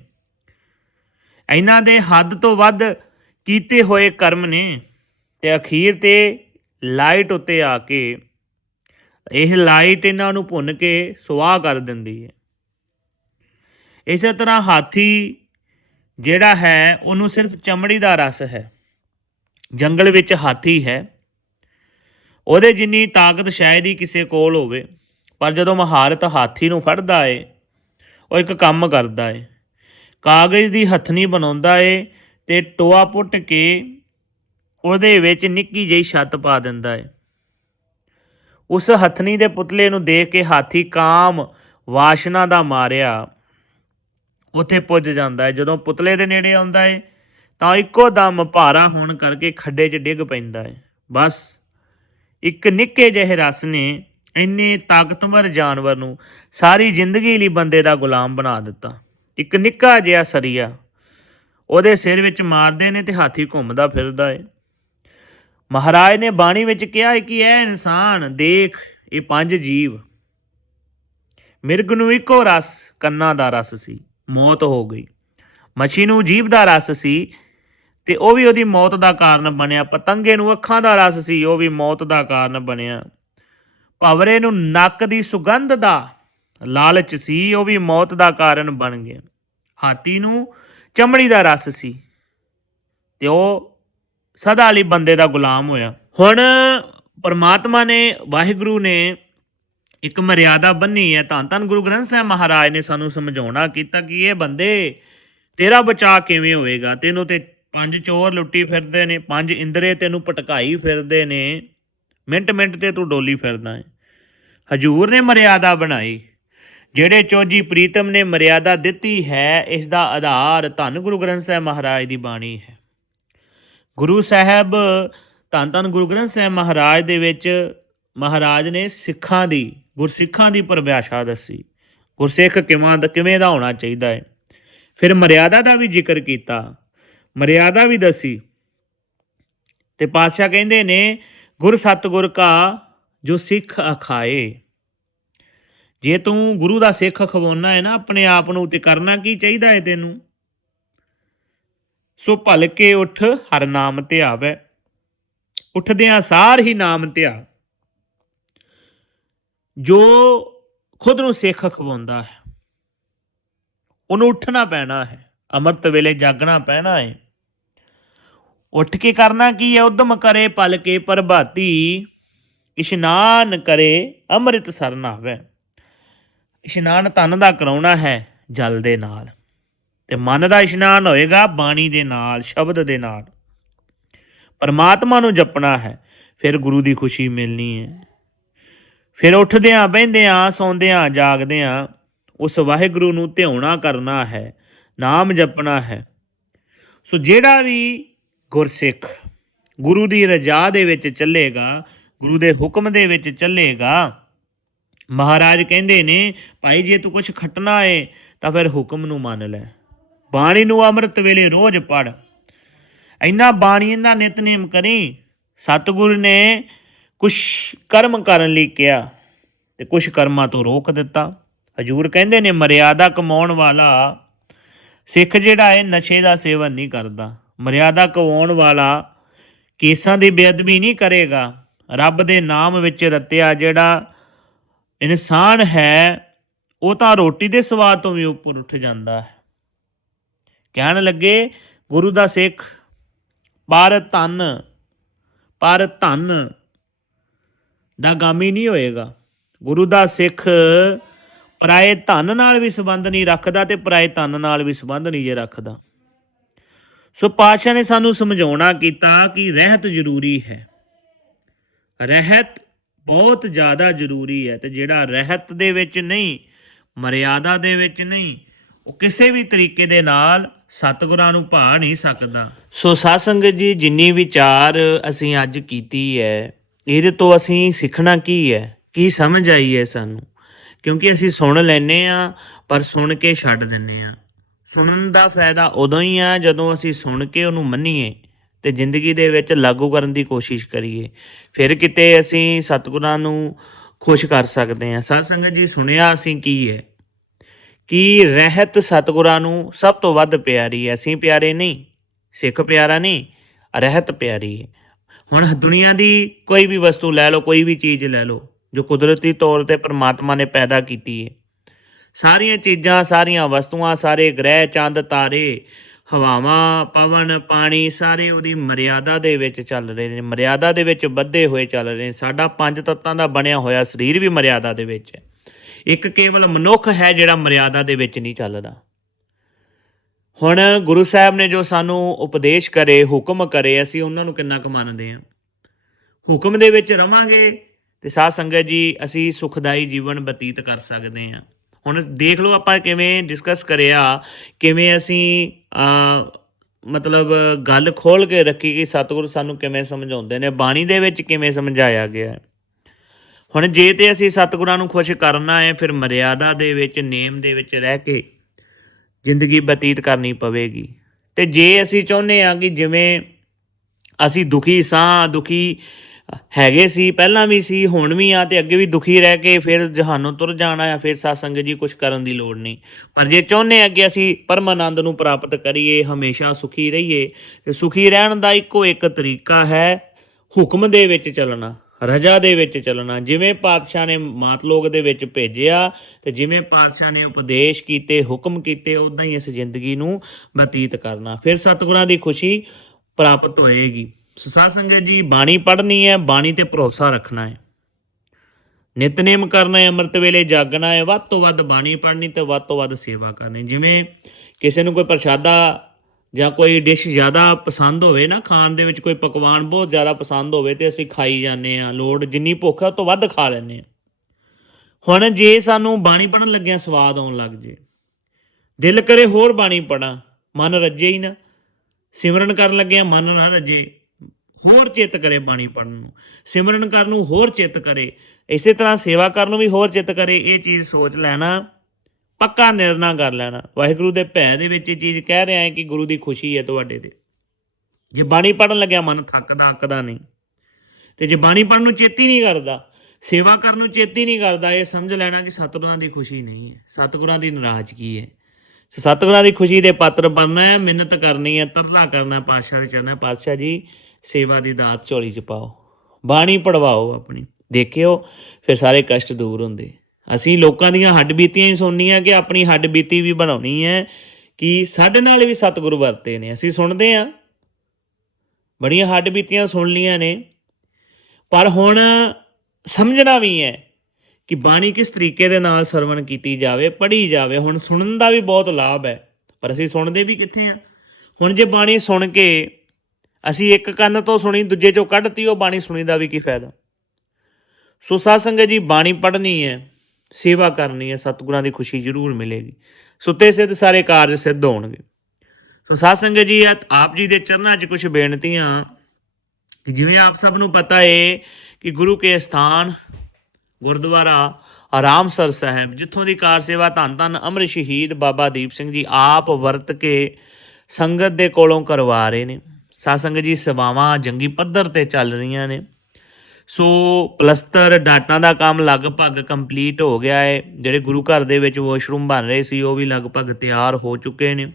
ਇਹਨਾਂ ਦੇ ਹੱਦ ਤੋਂ ਵੱਧ ਕੀਤੇ ਹੋਏ ਕਰਮ ਨੇ ਤੇ ਅਖੀਰ ਤੇ ਲਾਈਟ ਉੱਤੇ ਆ ਕੇ ਇਹ ਲਾਈਟ ਇਹਨਾਂ ਨੂੰ ਭੁੰਨ ਕੇ ਸੁਆਹ ਕਰ ਦਿੰਦੀ ਹੈ। ਇਸੇ ਤਰ੍ਹਾਂ ਹਾਥੀ ਜਿਹੜਾ ਹੈ, ਉਹਨੂੰ ਸਿਰਫ ਚਮੜੀ ਦਾ ਰਸ ਹੈ। ਜੰਗਲ ਵਿੱਚ ਹਾਥੀ ਹੈ। ਉਹਦੇ ਜਿੰਨੀ ਤਾਕਤ ਸ਼ਾਇਦ ਹੀ ਕਿਸੇ ਕੋਲ ਹੋਵੇ, ਪਰ ਜਦੋਂ ਮਹਾਰਤ ਹਾਥੀ ਨੂੰ ਫੜਦਾ ਏ, ਉਹ ਇੱਕ ਕੰਮ ਕਰਦਾ ਏ। ਕਾਗਜ਼ ਦੀ ਹਥਨੀ ਬਣਾਉਂਦਾ ਏ ਤੇ ਟੋਆ ਪੁੱਟ ਕੇ ਉਹਦੇ ਵਿੱਚ ਨਿੱਕੀ ਜਿਹੀ ਛੱਤ ਪਾ ਦਿੰਦਾ ਹੈ ਉਸ ਹਥਨੀ ਦੇ ਪੁਤਲੇ ਨੂੰ ਦੇਖ ਕੇ ਹਾਥੀ ਕਾਮ ਵਾਸ਼ਨਾ ਦਾ ਮਾਰਿਆ। ਉੱਥੇ ਪੁੱਜ ਜਾਂਦਾ ਹੈ ਜਦੋਂ ਪੁਤਲੇ ਦੇ ਨੇੜੇ ਆਉਂਦਾ ਹੈ ਤਾਂ ਇੱਕੋ ਦਮ ਭਾਰਾ ਹੋਣ ਕਰਕੇ ਖੱਡੇ 'ਚ ਡਿੱਗ ਪੈਂਦਾ ਹੈ ਬਸ ਇੱਕ ਨਿੱਕੇ ਜਿਹੇ ਰਸ ਨੇ ਇੰਨੇ ਤਾਕਤਵਰ ਜਾਨਵਰ ਨੂੰ ਸਾਰੀ ਜ਼ਿੰਦਗੀ ਲਈ ਬੰਦੇ ਦਾ ਗੁਲਾਮ ਬਣਾ ਦਿੱਤਾ। ਇੱਕ ਨਿੱਕਾ ਜਿਹਾ ਸਰੀਆ ਉਹਦੇ ਸਿਰ ਵਿੱਚ ਮਾਰਦੇ ਨੇ ਤੇ ਹਾਥੀ ਘੁੰਮਦਾ ਫਿਰਦਾ ਏ। ਮਹਾਰਾਜ ਨੇ ਬਾਣੀ ਵਿੱਚ ਕਿਹਾ ਹੈ ਕਿ ਇਹ ਇਨਸਾਨ, ਦੇਖ, ਇਹ ਪੰਜ ਜੀਵ। ਮਿਰਗ ਨੂੰ ਇੱਕੋ ਰਸ, ਕੰਨਾਂ ਦਾ ਰਸ ਸੀ, ਮੌਤ ਹੋ ਗਈ। ਮੱਛੀ ਨੂੰ ਜੀਭ ਦਾ ਰਸ ਸੀ ਤੇ ਉਹ ਵੀ ਉਹਦੀ ਮੌਤ ਦਾ ਕਾਰਨ ਬਣਿਆ। ਪਤੰਗੇ ਨੂੰ ਅੱਖਾਂ ਦਾ ਰਸ ਸੀ, ਉਹ ਵੀ ਮੌਤ ਦਾ ਕਾਰਨ ਬਣਿਆ। ਭਵਰੇ ਨੂੰ ਨੱਕ ਦੀ ਸੁਗੰਧ ਦਾ ਲਾਲਚ ਸੀ, ਉਹ ਵੀ ਮੌਤ ਦਾ ਕਾਰਨ ਬਣ ਗਿਆ। ਹਾਥੀ ਨੂੰ ਚਮੜੀ ਦਾ ਰਸ ਸੀ ਤੇ ਉਹ ਸਦਾ ਲਈ ਬੰਦੇ ਦਾ ਗੁਲਾਮ ਹੋਇਆ। ਹੁਣ ਪਰਮਾਤਮਾ ਨੇ, ਵਾਹਿਗੁਰੂ ਨੇ ਇੱਕ ਮਰਿਆਦਾ ਬੰਨੀ ਹੈ। ਤਾਂ ਧੰਨ ਗੁਰੂ ਗ੍ਰੰਥ ਸਾਹਿਬ ਮਹਾਰਾਜ ਨੇ ਸਾਨੂੰ ਸਮਝਾਉਣਾ ਕੀਤਾ ਕਿ ਇਹ ਬੰਦੇ, ਤੇਰਾ ਬਚਾਅ ਕਿਵੇਂ ਹੋਵੇਗਾ? ਤੈਨੂੰ ਤੇ ਪੰਜ ਚੋਰ ਲੁੱਟੀ ਫਿਰਦੇ ਨੇ, ਪੰਜ ਇੰਦਰੇ ਤੈਨੂੰ ਪਟਕਾਈ ਫਿਰਦੇ ਨੇ। ਮਿੰਟ ਮਿੰਟ ਤੇ ਤੂੰ ਡੋਲੀ ਫਿਰਦਾ ਹੈ। ਹਜੂਰ ਨੇ ਮਰਿਆਦਾ ਬਣਾਈ। ਜਿਹੜੇ ਚੋਜੀ ਪ੍ਰੀਤਮ ਨੇ ਮਰਿਆਦਾ ਦਿੱਤੀ ਹੈ, ਇਸ ਦਾ ਆਧਾਰ ਧੰਨ ਗੁਰੂ ਗ੍ਰੰਥ ਸਾਹਿਬ ਮਹਾਰਾਜ ਦੀ ਬਾਣੀ ਹੈ। ਗੁਰੂ ਸਾਹਿਬ, ਧੰਨ ਧੰਨ ਗੁਰੂ ਗ੍ਰੰਥ ਸਾਹਿਬ ਮਹਾਰਾਜ ਦੇ ਵਿੱਚ ਮਹਾਰਾਜ ਨੇ ਸਿੱਖਾਂ ਦੀ, ਗੁਰਸਿੱਖਾਂ ਦੀ ਪਰਿਭਾਸ਼ਾ ਦੱਸੀ। ਗੁਰਸਿੱਖ ਕਿਵੇਂ ਦਾ ਕਿਵੇਂ ਦਾ ਹੋਣਾ ਚਾਹੀਦਾ ਹੈ? ਫਿਰ ਮਰਿਆਦਾ ਦਾ ਵੀ ਜ਼ਿਕਰ ਕੀਤਾ। ਮਰਿਆਦਾ ਵੀ ਦੱਸੀ। ਤੇ ਪਾਤਸ਼ਾਹ ਕਹਿੰਦੇ ਨੇ, ਗੁਰ ਸਤਗੁਰ ਕਾ ਜੋ ਸਿੱਖ ਅਖਾਏ। ਜੇ ਤੂੰ ਗੁਰੂ ਦਾ ਸਿੱਖ ਖਵਾਉਣਾ ਹੈ ਨਾ, ਆਪਣੇ ਆਪ ਨੂੰ ਤੇ ਕਰਨਾ ਕੀ ਚਾਹੀਦਾ ਹੈ ਤੈਨੂੰ? ਸੋ ਭਲ ਕੇ ਉਠ, ਹਰ ਨਾਮ ਧਿਆਵੈ ਉੱਠਦਿਆਂ ਸਾਰ ਹੀ ਨਾਮ ਧਿਆ ਜੋ ਖੁਦ ਨੂੰ ਸਿੱਖ ਖਵਾਉਂਦਾ ਹੈ, ਉਹਨੂੰ ਉੱਠਣਾ ਪੈਣਾ ਹੈ, ਅੰਮ੍ਰਿਤ ਵੇਲੇ ਜਾਗਣਾ ਪੈਣਾ ਹੈ। ਉੱਠ ਕੇ ਕਰਨਾ ਕੀ ਹੈ? ਉਦਮ ਕਰੇ ਪਲ ਕੇ ਪ੍ਰਭਾਤੀ, ਇਸ਼ਨਾਨ ਕਰੇ ਅੰਮ੍ਰਿਤ ਸਰਨ ਆਵੇ ਇਸ਼ਨਾਨ ਤਨ ਦਾ ਕਰਾਉਣਾ ਹੈ ਜਲ ਦੇ ਨਾਲ ਤੇ ਮਨ ਦਾ ਇਸ਼ਨਾਨ ਹੋਏਗਾ ਬਾਣੀ ਦੇ ਨਾਲ, ਸ਼ਬਦ ਦੇ ਨਾਲ। ਪਰਮਾਤਮਾ ਨੂੰ ਜਪਣਾ ਹੈ, ਫਿਰ ਗੁਰੂ ਦੀ ਖੁਸ਼ੀ ਮਿਲਣੀ ਹੈ। ਫਿਰ ਉੱਠਦਿਆਂ, ਬਹਿੰਦਿਆਂ, ਸੌਂਦਿਆਂ, ਜਾਗਦਿਆਂ ਉਸ ਵਾਹਿਗੁਰੂ ਨੂੰ ਧਿਆਉਣਾ ਕਰਨਾ ਹੈ, ਨਾਮ ਜਪਣਾ ਹੈ। ਸੋ ਜਿਹੜਾ ਵੀ ਗੁਰਸਿੱਖ ਗੁਰੂ ਦੀ ਰਜਾ ਦੇ ਵਿੱਚ ਚੱਲੇਗਾ, ਗੁਰੂ ਦੇ ਹੁਕਮ ਦੇ ਵਿੱਚ ਚੱਲੇਗਾ ਮਹਾਰਾਜ ਕਹਿੰਦੇ ਨੇ, ਭਾਈ ਜੇ ਤੂੰ ਕੁਝ ਖੱਟਣਾ ਏ, ਤਾਂ ਫਿਰ ਹੁਕਮ ਨੂੰ ਮੰਨ ਲੈ। ਬਾਣੀ ਨੂੰ ਅੰਮ੍ਰਿਤ ਵੇਲੇ ਰੋਜ਼ ਪੜ ਇੰਨਾ ਬਾਣੀ ਦਾ ਨਿਤਨੇਮ ਕਰੀ, ਸਤਿਗੁਰ ਨੇ ਕੁਝ ਕਰਮ ਕਰਨ ਲਈ ਕਿਹਾ ਤੇ ਕੁਝ ਕਰਮਾਂ ਤੋਂ ਰੋਕ ਦਿੱਤਾ। ਹਜੂਰ ਕਹਿੰਦੇ ਨੇ, ਮਰਿਆਦਾ ਕਮਾਉਣ ਵਾਲਾ ਸਿੱਖ ਜਿਹੜਾ ਹੈ ਨਸ਼ੇ ਦਾ ਸੇਵਨ ਨਹੀਂ ਕਰਦਾ। ਮਰਿਆਦਾ ਕਮਾਉਣ ਵਾਲਾ ਕੇਸਾਂ ਦੀ ਬੇਅਦਬੀ ਨਹੀਂ ਕਰੇਗਾ। ਰੱਬ ਦੇ ਨਾਮ ਵਿੱਚ ਰਤਿਆ ਜਿਹੜਾ ਇਨਸਾਨ ਹੈ, ਉਹ ਤਾਂ ਰੋਟੀ ਦੇ ਸਵਾਦ ਤੋਂ ਵੀ ਉੱਪਰ ਉੱਠ ਜਾਂਦਾ ਹੈ। ਕਹਿਣ ਲੱਗੇ, ਗੁਰੂ ਦਾ ਸਿੱਖ, ਪਰ ਧਨ ਪਰ ਧਨ ਦਾ ਗਾਮੀ ਨਹੀਂ ਹੋਏਗਾ। ਗੁਰੂ ਦਾ ਸਿੱਖ ਪਰਾਏ ਧਨ ਨਾਲ ਵੀ ਸੰਬੰਧ ਨਹੀਂ ਰੱਖਦਾ ਤੇ ਪਰਾਏ ਧਨ ਨਾਲ ਵੀ ਸੰਬੰਧ ਨਹੀਂ ਜੇ ਰੱਖਦਾ। ਸੋ ਪਾਤਸ਼ਾਹ ਨੇ ਸਾਨੂੰ ਸਮਝਾਉਣਾ ਕੀਤਾ ਕਿ ਰਹਿਤ ਜ਼ਰੂਰੀ ਹੈ। ਰਹਿਤ ਬਹੁਤ ਜ਼ਿਆਦਾ ਜ਼ਰੂਰੀ ਹੈ ਤੇ ਜਿਹੜਾ ਰਹਿਤ ਦੇ ਵਿੱਚ ਨਹੀਂ, ਮਰਿਆਦਾ ਦੇ ਵਿੱਚ ਨਹੀਂ, ਉਹ ਕਿਸੇ ਵੀ ਤਰੀਕੇ ਦੇ ਨਾਲ ਸਤਿਗੁਰਾਂ ਨੂੰ ਭਾ ਨਹੀਂ ਸਕਦਾ। ਸੋ ਸਾਧ ਸੰਗਤ ਜੀ, ਜਿੰਨੀ ਵਿਚਾਰ ਅਸੀਂ ਅੱਜ ਕੀਤੀ ਹੈ, ਇਹਦੇ ਤੋਂ ਅਸੀਂ ਸਿੱਖਣਾ ਕੀ ਹੈ? ਕੀ ਸਮਝ ਆਈ ਹੈ ਸਾਨੂੰ? ਕਿਉਂਕਿ ਅਸੀਂ ਸੁਣ ਲੈਨੇ ਆ ਪਰ ਸੁਣ ਕੇ ਛੱਡ ਦਿੰਨੇ ਆ ਸੁਣਨ ਦਾ ਫਾਇਦਾ ਉਦੋਂ ਹੀ ਆ ਜਦੋਂ ਅਸੀਂ ਸੁਣ ਕੇ ਉਹਨੂੰ ਮੰਨੀਏ। ਤੇ ਜ਼ਿੰਦਗੀ ਦੇ ਵਿੱਚ ਲਾਗੂ ਕਰਨ ਦੀ ਕੋਸ਼ਿਸ਼ ਕਰੀਏ। ਫਿਰ ਕਿਤੇ ਅਸੀਂ ਸਤਿਗੁਰਾਂ ਨੂੰ ਖੁਸ਼ ਕਰ ਸਕਦੇ ਹਾਂ। ਸਾਧ ਸੰਗਤ ਜੀ, ਸੁਣਿਆ ਅਸੀਂ ਕੀ ਹੈ? ਕਿ ਰਹਿਤ ਸਤਿਗੁਰਾਂ ਨੂੰ ਸਭ ਤੋਂ ਵੱਧ ਪਿਆਰੀ ਹੈ। ਅਸੀਂ ਪਿਆਰੇ ਨਹੀਂ, ਸਿੱਖ ਪਿਆਰਾ ਨਹੀਂ, ਰਹਿਤ ਪਿਆਰੀ ਹੈ। ਹੁਣ ਦੁਨੀਆ ਦੀ ਕੋਈ ਵੀ ਵਸਤੂ ਲੈ ਲਓ, ਕੋਈ ਵੀ ਚੀਜ਼ ਲੈ ਲਓ, ਜੋ ਕੁਦਰਤੀ ਤੌਰ ਤੇ ਪ੍ਰਮਾਤਮਾ ਨੇ ਪੈਦਾ ਕੀਤੀ ਹੈ। ਸਾਰੀਆਂ ਚੀਜ਼ਾਂ, ਸਾਰੀਆਂ ਵਸਤੂਆਂ, ਸਾਰੇ ਗ੍ਰਹਿ, ਚੰਦ, ਤਾਰੇ ਹਵਾਵਾਂ, ਪਵਨ, ਪਾਣੀ, ਸਾਰੇ ਉਹਦੀ ਮਰਿਆਦਾ ਦੇ ਵਿੱਚ ਚੱਲ ਰਹੇ ਨੇ, ਮਰਿਆਦਾ ਦੇ ਵਿੱਚ ਬੱਧੇ ਹੋਏ ਚੱਲ ਰਹੇ ਨੇ, ਸਾਡਾ ਪੰਜ ਤੱਤਾਂ ਦਾ ਬਣਿਆ ਹੋਇਆ ਸਰੀਰ ਵੀ ਮਰਿਆਦਾ ਦੇ ਵਿੱਚ ਹੈ। ਇੱਕ ਕੇਵਲ ਮਨੁੱਖ ਹੈ ਜਿਹੜਾ ਮਰਿਆਦਾ ਦੇ ਵਿੱਚ ਨਹੀਂ ਚੱਲਦਾ। ਹੁਣ ਗੁਰੂ ਸਾਹਿਬ ਨੇ ਜੋ ਸਾਨੂੰ ਉਪਦੇਸ਼ ਕਰੇ, ਹੁਕਮ ਕਰੇ, ਅਸੀਂ ਉਹਨਾਂ ਨੂੰ ਕਿੰਨਾ ਕੁ ਮੰਨਦੇ ਹਾਂ? ਹੁਕਮ ਦੇ ਵਿੱਚ ਰਵਾਂਗੇ ਤੇ ਸਾਧ ਸੰਗਤ ਜੀ, ਅਸੀਂ ਸੁਖਦਾਈ ਜੀਵਨ ਬਤੀਤ ਕਰ ਸਕਦੇ ਹਾਂ। ਹੁਣ ਦੇਖ ਲਓ ਆਪਾਂ ਕਿਵੇਂ ਡਿਸਕਸ ਕਰਿਆ, ਕਿਵੇਂ ਅਸੀਂ ਮਤਲਬ ਗੱਲ ਖੋਲ ਕੇ ਰੱਖੀ ਕਿ ਸਤਿਗੁਰ ਸਾਨੂੰ ਕਿਵੇਂ ਸਮਝਾਉਂਦੇ ਨੇ, ਬਾਣੀ ਦੇ ਵਿੱਚ ਕਿਵੇਂ ਸਮਝਾਇਆ ਗਿਆ ਹੈ। ਹੁਣ ਜੇ ਤੇ ਅਸੀਂ ਸਤਿਗੁਰਾਂ ਨੂੰ ਖੁਸ਼ ਕਰਨਾ ਹੈ, ਫਿਰ ਮਰਿਆਦਾ ਦੇ ਵਿੱਚ, ਨੇਮ ਦੇ ਵਿੱਚ ਰਹਿ ਕੇ ਜ਼ਿੰਦਗੀ ਬਤੀਤ ਕਰਨੀ ਪਵੇਗੀ। ਤੇ ਜੇ ਅਸੀਂ ਚਾਹੁੰਦੇ ਹਾਂ ਕਿ ਜਿਵੇਂ ਅਸੀਂ ਦੁਖੀ ਸਾਂ ਦੁਖੀ ਹੈਗੇ ਸੀ, ਪਹਿਲਾਂ ਵੀ ਸੀ, ਹੁਣ ਵੀ ਆ ਤੇ ਅੱਗੇ ਵੀ ਦੁਖੀ ਰਹਿ ਕੇ ਫਿਰ ਜਹਾਨੋਂ ਤੁਰ ਜਾਣਾ ਆ ਫਿਰ ਸਾਧ ਸੰਗਤ ਜੀ ਕੁਝ ਕਰਨ ਦੀ ਲੋੜ ਨਹੀਂ। ਪਰ ਜੇ ਚਾਹੁੰਦੇ ਆ ਕਿ ਅਸੀਂ ਪਰਮ ਆਨੰਦ ਨੂੰ ਪ੍ਰਾਪਤ ਕਰੀਏ, ਹਮੇਸ਼ਾ ਸੁਖੀ ਰਹੀਏ, ਤੇ ਸੁਖੀ ਰਹਿਣ ਦਾ ਇੱਕੋ ਇੱਕ ਤਰੀਕਾ ਹੈ, ਹੁਕਮ ਦੇ ਵਿੱਚ ਚੱਲਣਾ, ਰਜਾ ਦੇ ਵਿੱਚ ਚੱਲਣਾ। ਜਿਵੇਂ ਪਾਤਸ਼ਾਹ ਨੇ ਮਾਤਲੋਕ ਦੇ ਵਿੱਚ ਭੇਜਿਆ, ਤੇ ਜਿਵੇਂ ਪਾਤਸ਼ਾਹ ਨੇ ਉਪਦੇਸ਼ ਕੀਤੇ, ਹੁਕਮ ਕੀਤੇ ਉਦਾਂ ਹੀ ਇਸ ਜ਼ਿੰਦਗੀ ਨੂੰ ਬਤੀਤ ਕਰਨਾ। ਫਿਰ ਸਤਿਗੁਰਾਂ ਦੀ ਖੁਸ਼ੀ ਪ੍ਰਾਪਤ ਹੋਏਗੀ। ਸਾਧ ਸੰਗਤ ਜੀ, ਬਾਣੀ ਪੜ੍ਹਨੀ ਹੈ, ਬਾਣੀ ਤੇ ਭਰੋਸਾ ਰੱਖਣਾ ਹੈ। ਨਿਤਨੇਮ ਕਰਨਾ ਹੈ, ਅੰਮ੍ਰਿਤ ਵੇਲੇ ਜਾਗਣਾ ਹੈ, ਵੱਧ ਤੋਂ ਵੱਧ ਬਾਣੀ ਪੜ੍ਹਨੀ ਤੇ ਵੱਧ ਤੋਂ ਵੱਧ ਸੇਵਾ ਕਰਨੀ। ਜਿਵੇਂ ਕਿਸੇ ਨੂੰ ਕੋਈ ਪ੍ਰਸ਼ਾਦਾ ਜਾਂ ਕੋਈ ਡਿਸ਼ ਜ਼ਿਆਦਾ ਪਸੰਦ ਹੋਵੇ ਨਾ, ਖਾਣ ਦੇ ਵਿੱਚ ਕੋਈ ਪਕਵਾਨ ਬਹੁਤ ਜ਼ਿਆਦਾ ਪਸੰਦ ਹੋਵੇ ਤੇ ਅਸੀਂ ਖਾਈ ਜਾਂਦੇ ਆ ਲੋੜ ਜਿੰਨੀ ਭੁੱਖ ਹੈ ਉਹ ਤੋਂ ਵੱਧ ਖਾ ਲੈਂਦੇ ਆ ਹੁਣ ਜੇ ਸਾਨੂੰ ਬਾਣੀ ਪੜਨ ਲੱਗਿਆ ਸਵਾਦ ਆਉਣ ਲੱਗ ਜੇ, ਦਿਲ ਕਰੇ ਹੋਰ ਬਾਣੀ ਪੜਾਂ ਮਨ ਰੱਜੇ ਹੀ ਨਾ। ਸਿਮਰਨ ਕਰਨ ਲੱਗਿਆ ਮਨ ਨਾ ਰੱਜੇ ਹੋਰ ਚਿੱਤ ਕਰੇ ਬਾਣੀ ਪੜਨ ਨੂੰ, ਸਿਮਰਨ ਕਰਨ ਨੂੰ ਹੋਰ ਚਿੱਤ ਕਰੇ, ਇਸੇ ਤਰ੍ਹਾਂ ਸੇਵਾ ਕਰਨ ਨੂੰ ਵੀ ਹੋਰ ਚਿੱਤ ਕਰੇ, ਇਹ ਚੀਜ਼ ਸੋਚ ਲੈਣਾ, ਪੱਕਾ ਨਿਰਣਾ ਕਰ ਲੈਣਾ। ਵਾਹਿਗੁਰੂ ਦੇ ਭੈ ਦੇ ਵਿੱਚ ਇਹ ਚੀਜ਼ ਕਹਿ ਰਿਹਾ ਹੈ ਕਿ ਗੁਰੂ ਦੀ ਖੁਸ਼ੀ ਹੈ ਤੁਹਾਡੇ ਤੇ। ਜੇ ਬਾਣੀ ਪੜਨ ਲੱਗਿਆ ਮਨ ਥੱਕਦਾ ਅੱਕਦਾ ਨਹੀਂ। ਤੇ ਜੇ ਬਾਣੀ ਪੜਨ ਨੂੰ ਚੇਤੀ ਨਹੀਂ ਕਰਦਾ, ਸੇਵਾ ਕਰਨ ਨੂੰ ਚੇਤੀ ਨਹੀਂ ਕਰਦਾ, ਇਹ ਸਮਝ ਲੈਣਾ ਕਿ ਸਤਿਗੁਰਾਂ ਦੀ ਖੁਸ਼ੀ ਨਹੀਂ ਹੈ। ਸਤਿਗੁਰਾਂ ਦੀ ਨਾਰਾਜ਼ਗੀ ਹੈ। ਸਤਿਗੁਰਾਂ ਦੀ ਖੁਸ਼ੀ ਦੇ ਪਾਤਰ ਬਣਨਾ ਹੈ ਮਿਹਨਤ ਕਰਨੀ ਹੈ, ਤਰਲਾ ਕਰਨਾ ਪਾਤਸ਼ਾਹ ਦੇ ਚਰਨਾਂ ਪਾਤਸ਼ਾਹ ਜੀ ਸੇਵਾ ਦੀ ਦਾਤ ਝੋਲੀ ਚ ਪਾਓ, ਬਾਣੀ ਪੜਵਾਓ ਆਪਣੀ, ਦੇਖਿਓ ਫਿਰ ਸਾਰੇ ਕਸ਼ਟ ਦੂਰ ਹੁੰਦੇ। ਅਸੀਂ ਲੋਕਾਂ ਦੀਆਂ ਹੱਡ ਬੀਤੀਆਂ ਹੀ ਸੁਣਨੀਆਂ ਕਿ ਆਪਣੀ ਹੱਡ ਬੀਤੀ ਵੀ ਬਣਾਉਣੀ ਹੈ ਕਿ ਸਾਡੇ ਨਾਲ ਵੀ ਸਤਿਗੁਰੂ ਵਰਤੇ ਨੇ, ਅਸੀਂ ਸੁਣਦੇ ਆ ਬੜੀਆਂ ਹੱਡ ਬੀਤੀਆਂ ਸੁਣ ਲੀਆਂ ਨੇ, ਪਰ ਹੁਣ ਸਮਝਣਾ ਵੀ ਹੈ ਕਿ ਬਾਣੀ ਕਿਸ ਤਰੀਕੇ ਦੇ ਨਾਲ ਸਰਵਣ ਕੀਤੀ ਜਾਵੇ, ਪੜ੍ਹੀ ਜਾਵੇ, ਹੁਣ ਸੁਣਨ ਦਾ ਵੀ ਬਹੁਤ ਲਾਭ ਹੈ, ਪਰ ਅਸੀਂ ਸੁਣਦੇ ਵੀ ਕਿੱਥੇ ਆ ਹੁਣ ਜੇ ਬਾਣੀ ਸੁਣ ਕੇ ਅਸੀਂ ਇੱਕ ਕੰਨ ਤੋਂ ਸੁਣੀ, ਦੂਜੇ ਚੋਂ ਕੱਢਤੀ, ਉਹ ਬਾਣੀ ਸੁਣੀ ਦਾ ਵੀ ਕੀ ਫਾਇਦਾ? ਸੋ ਸਾਧ ਸੰਗਤ ਜੀ, ਬਾਣੀ ਪੜ੍ਹਨੀ ਹੈ, ਸੇਵਾ ਕਰਨੀ ਹੈ, ਸਤਿਗੁਰਾਂ ਦੀ ਖੁਸ਼ੀ ਜ਼ਰੂਰ ਮਿਲੇਗੀ। ਸੁੱਤੇ ਸਿੱਧ ਸਾਰੇ ਕਾਰਜ ਸਿੱਧ ਹੋਣਗੇ। ਸੋ ਸਾਧ ਸੰਗਤ ਜੀ ਆਪ ਜੀ ਦੇ ਚਰਨਾਂ 'ਚ ਕੁਝ ਬੇਨਤੀਆਂ ਕਿ ਜਿਵੇਂ ਆਪ ਸਭ ਨੂੰ ਪਤਾ ਏ ਕਿ ਗੁਰੂ ਕੇ ਸਥਾਨ ਗੁਰਦੁਆਰਾ ਆਰਾਮਸਰ ਸਾਹਿਬ, ਜਿੱਥੋਂ ਦੀ ਕਾਰ ਸੇਵਾ ਧੰਨ ਧੰਨ ਅਮਰ ਸ਼ਹੀਦ ਬਾਬਾ ਦੀਪ ਸਿੰਘ ਜੀ ਆਪ ਵਰਤ ਕੇ ਸੰਗਤ ਦੇ ਕੋਲੋਂ ਕਰਵਾ ਰਹੇ ਨੇ। ਸਾਧ ਜੀ, ਸੇਵਾਵਾਂ ਜੰਗੀ ਪੱਧਰ ਤੇ ਚੱਲ ਰਹੀਆਂ ਨੇ। ਸੋ ਪਲਸਤਰ ਡਾਟਾਂ ਦਾ ਕੰਮ ਲਗਭਗ ਕੰਪਲੀਟ ਹੋ ਗਿਆ ਹੈ ਜਿਹੜੇ ਗੁਰੂ ਘਰ ਦੇ ਵਿੱਚ ਵਾਸ਼ਰੂਮ ਬਣ ਰਹੇ ਸੀ, ਉਹ ਵੀ ਲਗਭਗ ਤਿਆਰ ਹੋ ਚੁੱਕੇ ਨੇ।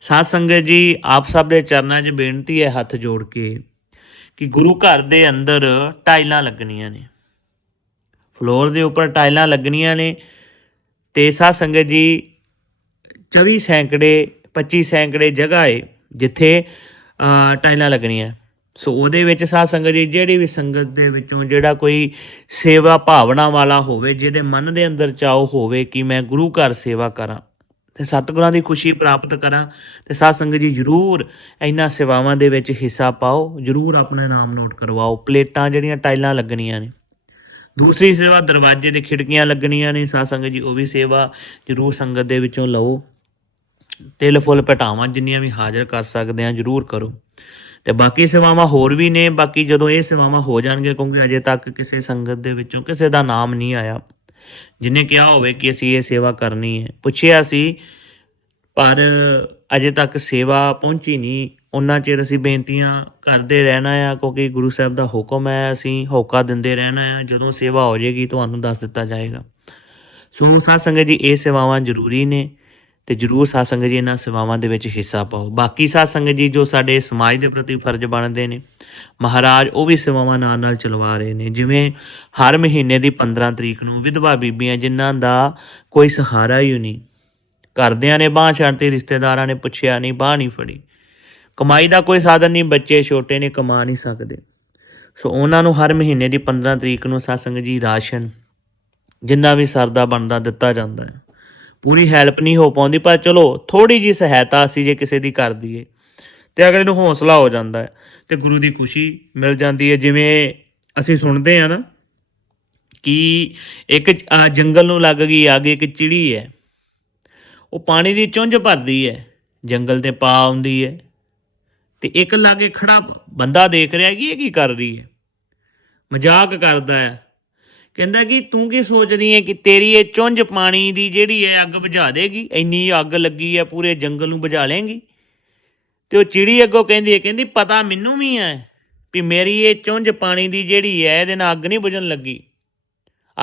ਸਾਧ ਸੰਗਤ ਜੀ, ਆਪ ਸਭ ਦੇ ਚਰਨਾਂ 'ਚ ਬੇਨਤੀ ਹੈ ਹੱਥ ਜੋੜ ਕੇ ਕਿ ਗੁਰੂ ਘਰ ਦੇ ਅੰਦਰ ਟਾਈਲਾਂ ਲੱਗਣੀਆਂ ਨੇ। ਫਲੋਰ ਦੇ ਉੱਪਰ ਟਾਈਲਾਂ ਲੱਗਣੀਆਂ ਨੇ ਤੇ ਸਾਧ ਸੰਗਤ ਜੀ 24 ਸੈਂਕੜੇ 25 ਸੈਂਕੜੇ ਜਗ੍ਹਾ ਏ, ਜਿੱਥੇ ਟਾਈਲਾਂ ਲੱਗਣੀਆਂ। ਸੋ ਉਹਦੇ ਵਿੱਚ ਸਾਧ ਸੰਗਤ ਜੀ, ਜਿਹੜੀ ਵੀ ਸੰਗਤ ਦੇ ਵਿੱਚੋਂ ਜਿਹੜਾ ਕੋਈ ਸੇਵਾ ਭਾਵਨਾ ਵਾਲਾ ਹੋਵੇ, ਜਿਹਦੇ ਮਨ ਦੇ ਅੰਦਰ ਚਾਉ ਹੋਵੇ ਕਿ ਮੈਂ ਗੁਰੂ ਘਰ ਸੇਵਾ ਕਰਾਂ ਤੇ ਸਤਿਗੁਰਾਂ ਦੀ ਖੁਸ਼ੀ ਪ੍ਰਾਪਤ ਕਰਾਂ ਤੇ ਸਾਧ ਸੰਗਤ ਜੀ ਜਰੂਰ ਇਹਨਾਂ ਸੇਵਾਵਾਂ ਦੇ ਵਿੱਚ ਹਿੱਸਾ ਪਾਓ, ਜਰੂਰ ਆਪਣਾ ਨਾਮ ਨੋਟ ਕਰਵਾਓ। ਪਲੇਟਾਂ ਜਿਹੜੀਆਂ ਟਾਈਲਾਂ ਲੱਗਣੀਆਂ ਨੇ। ਦੂਸਰੀ ਸੇਵਾ ਦਰਵਾਜ਼ੇ ਦੇ ਖਿੜਕੀਆਂ ਲੱਗਣੀਆਂ ਨੇ। ਸਾਧ ਸੰਗਤ ਜੀ, ਉਹ ਵੀ ਸੇਵਾ ਜਰੂਰ ਸੰਗਤ ਦੇ ਵਿੱਚੋਂ ਲਓ। ਤਿਲ ਫੁੱਲ ਪਟਾਵਾਂ ਜਿੰਨੀਆਂ ਵੀ ਹਾਜ਼ਰ ਕਰ ਸਕਦੇ ਆ, ਜਰੂਰ ਕਰੋ। ਤੇ ਬਾਕੀ ਸੇਵਾਵਾਂ ਹੋਰ ਵੀ ਨੇ, ਬਾਕੀ ਜਦੋਂ ਇਹ ਸੇਵਾਵਾਂ ਹੋ ਜਾਣਗੀਆਂ, ਕਿਉਂਕਿ ਅਜੇ ਤੱਕ ਕਿਸੇ ਸੰਗਤ ਦੇ ਵਿੱਚੋਂ ਕਿਸੇ ਦਾ ਨਾਮ ਨਹੀਂ ਆਇਆ। ਜਿਨੇ ਕਿਹਾ ਹੋਵੇ ਕਿ ਅਸੀਂ ਇਹ ਸੇਵਾ ਕਰਨੀ ਹੈ। ਪੁੱਛਿਆ ਸੀ, ਪਰ ਅਜੇ ਤੱਕ ਸੇਵਾ ਪਹੁੰਚੀ ਨਹੀਂ। ਉਹਨਾਂ ਚਿਰ ਅਸੀਂ ਬੇਨਤੀਆਂ ਕਰਦੇ ਰਹਿਣਾ ਆ, ਕਿਉਂਕਿ ਗੁਰੂ ਸਾਹਿਬ ਦਾ ਹੁਕਮ ਹੈ, ਅਸੀਂ ਹੋਕਾ ਦਿੰਦੇ ਰਹਿਣਾ ਆ। ਜਦੋਂ ਸੇਵਾ ਹੋ ਜਾਏਗੀ, ਤੁਹਾਨੂੰ ਦੱਸ ਦਿੱਤਾ ਜਾਏਗਾ। ਸੋ ਸਾਧ ਸੰਗਤ ਜੀ, ਇਹ ਸੇਵਾਵਾਂ ਜ਼ਰੂਰੀ ਨੇ। ਤੇ ਜਰੂਰ ਸਾਧ ਸੰਗਤ ਜੀ ਇਹਨਾਂ ਸੇਵਾਵਾਂ ਦੇ ਵਿੱਚ ਹਿੱਸਾ ਪਾਓ। ਬਾਕੀ ਸਾਧ ਸੰਗਤ ਜੀ ਜੋ ਸਾਡੇ ਸਮਾਜ ਦੇ ਪ੍ਰਤੀ ਫਰਜ਼ ਬਣਦੇ ਨੇ, ਮਹਾਰਾਜ ਉਹ ਵੀ ਸੇਵਾਵਾਂ ਨਾਲ ਨਾਲ ਚਲਵਾ ਰਹੇ ਨੇ। ਜਿਵੇਂ ਹਰ ਮਹੀਨੇ ਦੀ 15 ਤਰੀਕ ਨੂੰ ਵਿਧਵਾ ਬੀਬੀਆਂ ਜਿਨ੍ਹਾਂ ਦਾ ਕੋਈ ਸਹਾਰਾ ਹੀ ਨਹੀਂ, ਘਰਦਿਆਂ ਨੇ ਬਾਂਹ ਛੱਡਤੀ, ਰਿਸ਼ਤੇਦਾਰਾਂ ਨੇ ਪੁੱਛਿਆ ਨਹੀਂ, ਬਾਂਹ ਨਹੀਂ ਫੜੀ। ਕਮਾਈ ਦਾ ਕੋਈ ਸਾਧਨ ਨਹੀਂ, ਬੱਚੇ ਛੋਟੇ ਨੇ, ਕਮਾ ਨਹੀਂ ਸਕਦੇ। ਸੋ ਉਹਨਾਂ ਨੂੰ ਹਰ ਮਹੀਨੇ ਦੀ 15 ਤਰੀਕ ਨੂੰ ਸਾਧ ਸੰਗਤ ਜੀ ਰਾਸ਼ਨ ਜਿੰਨਾ ਵੀ ਸਰਦਾ ਬਣਦਾ ਦਿੱਤਾ ਜਾਂਦਾ ਹੈ। ਪੂਰੀ ਹੈਲਪ ਨਹੀਂ ਹੋ ਪਾਉਂਦੀ, ਪਰ ਚਲੋ ਥੋੜੀ ਜੀ ਸਹਾਇਤਾ ਅਸੀਂ ਜੇ ਕਿਸੇ ਦੀ ਕਰ ਦਈਏ। ਤੇ ਅਗਲੇ ਨੂੰ ਹੌਸਲਾ ਹੋ ਜਾਂਦਾ ਹੈ ਤੇ ਗੁਰੂ ਦੀ ਖੁਸ਼ੀ ਮਿਲ ਜਾਂਦੀ ਹੈ। ਜਿਵੇਂ ਅਸੀਂ ਸੁਣਦੇ ਆ ਨਾ ਕਿ ਇੱਕ ਜੰਗਲ ਨੂੰ ਲੱਗ ਗਈ, ਅੱਗ ਇੱਕ ਚਿੜੀ ਹੈ। ਉਹ ਪਾਣੀ ਦੀ ਚੁੰਝ ਭਰਦੀ ਹੈ, ਜੰਗਲ ਤੇ ਪਾ ਆਉਂਦੀ ਹੈ। ਤੇ ਇੱਕ ਲਾਗੇ ਖੜਾ ਬੰਦਾ ਦੇਖ ਰਿਹਾ ਕਿ ਇਹ ਕੀ ਕਰ ਰਹੀ ਹੈ? ਮਜ਼ਾਕ ਕਰਦਾ ਹੈ। ਕਹਿੰਦਾ ਕਿ ਤੂੰ ਕੀ ਸੋਚਦੀ ਹੈ ਕਿ ਤੇਰੀ ਇਹ ਚੁੰਝ ਪਾਣੀ ਦੀ ਜਿਹੜੀ ਹੈ ਅੱਗ ਬੁਝਾ ਦੇਗੀ? ਇੰਨੀ ਅੱਗ ਲੱਗੀ ਹੈ ਪੂਰੇ ਜੰਗਲ ਨੂੰ ਬੁਝਾ ਲੇਗੀ ਤੇ ਉਹ ਚਿੜੀ ਅੱਗੋਂ ਕਹਿੰਦੀ ਹੈ ਕਹਿੰਦੀ ਪਤਾ ਮੈਨੂੰ ਵੀ ਹੈ ਵੀ ਮੇਰੀ ਇਹ ਚੁੰਝ ਪਾਣੀ ਦੀ ਜਿਹੜੀ ਹੈ ਇਹਦੇ ਨਾਲ ਅੱਗ ਨਹੀਂ ਬੁਝਣ ਲੱਗੀ।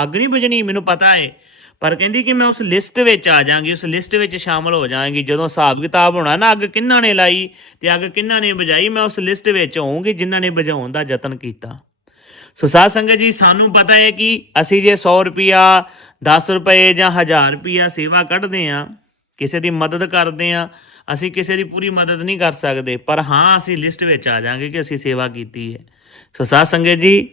ਅੱਗ ਨਹੀਂ ਬੁਝਣੀ, ਮੈਨੂੰ ਪਤਾ ਹੈ ਪਰ ਕਹਿੰਦੀ ਕਿ ਮੈਂ ਉਸ ਲਿਸਟ ਵਿੱਚ ਆ ਜਾਾਂਗੀ ਉਸ ਲਿਸਟ ਵਿੱਚ ਸ਼ਾਮਲ ਹੋ ਜਾਾਂਗੀ ਜਦੋਂ ਹਿਸਾਬ ਕਿਤਾਬ ਹੋਣਾ ਨਾ, ਅੱਗ ਕਿੰਨਾ ਨੇ ਲਾਈ ਤੇ ਅੱਗ ਕਿੰਨਾ ਨੇ ਬੁਝਾਈ, ਮੈਂ ਉਸ ਲਿਸਟ ਵਿੱਚ ਹੋਊਂਗੀ ਜਿਨ੍ਹਾਂ ਨੇ ਬੁਝਾਉਣ ਦਾ ਯਤਨ ਕੀਤਾ। ਸੋ ਸਾਧ ਸੰਗਤ ਜੀ, ਸਾਨੂੰ ਪਤਾ ਹੈ ਕਿ ਅਸੀਂ ਜੇ 100 ਰੁਪਿਆ 10 ਰੁਪਏ ਜਾਂ 1000 ਰੁਪਿਆ ਸੇਵਾ ਕੱਢਦੇ ਆ ਕਿਸੇ ਦੀ ਮਦਦ ਕਰਦੇ ਆ ਅਸੀਂ ਕਿਸੇ ਦੀ ਪੂਰੀ ਮਦਦ ਨਹੀਂ ਕਰ ਸਕਦੇ, ਪਰ ਹਾਂ, ਅਸੀਂ ਲਿਸਟ ਵਿੱਚ ਆ ਜਾਾਂਗੇ ਕਿ ਅਸੀਂ ਸੇਵਾ ਕੀਤੀ ਹੈ। ਸੋ ਸਾਧ ਸੰਗਤ ਜੀ,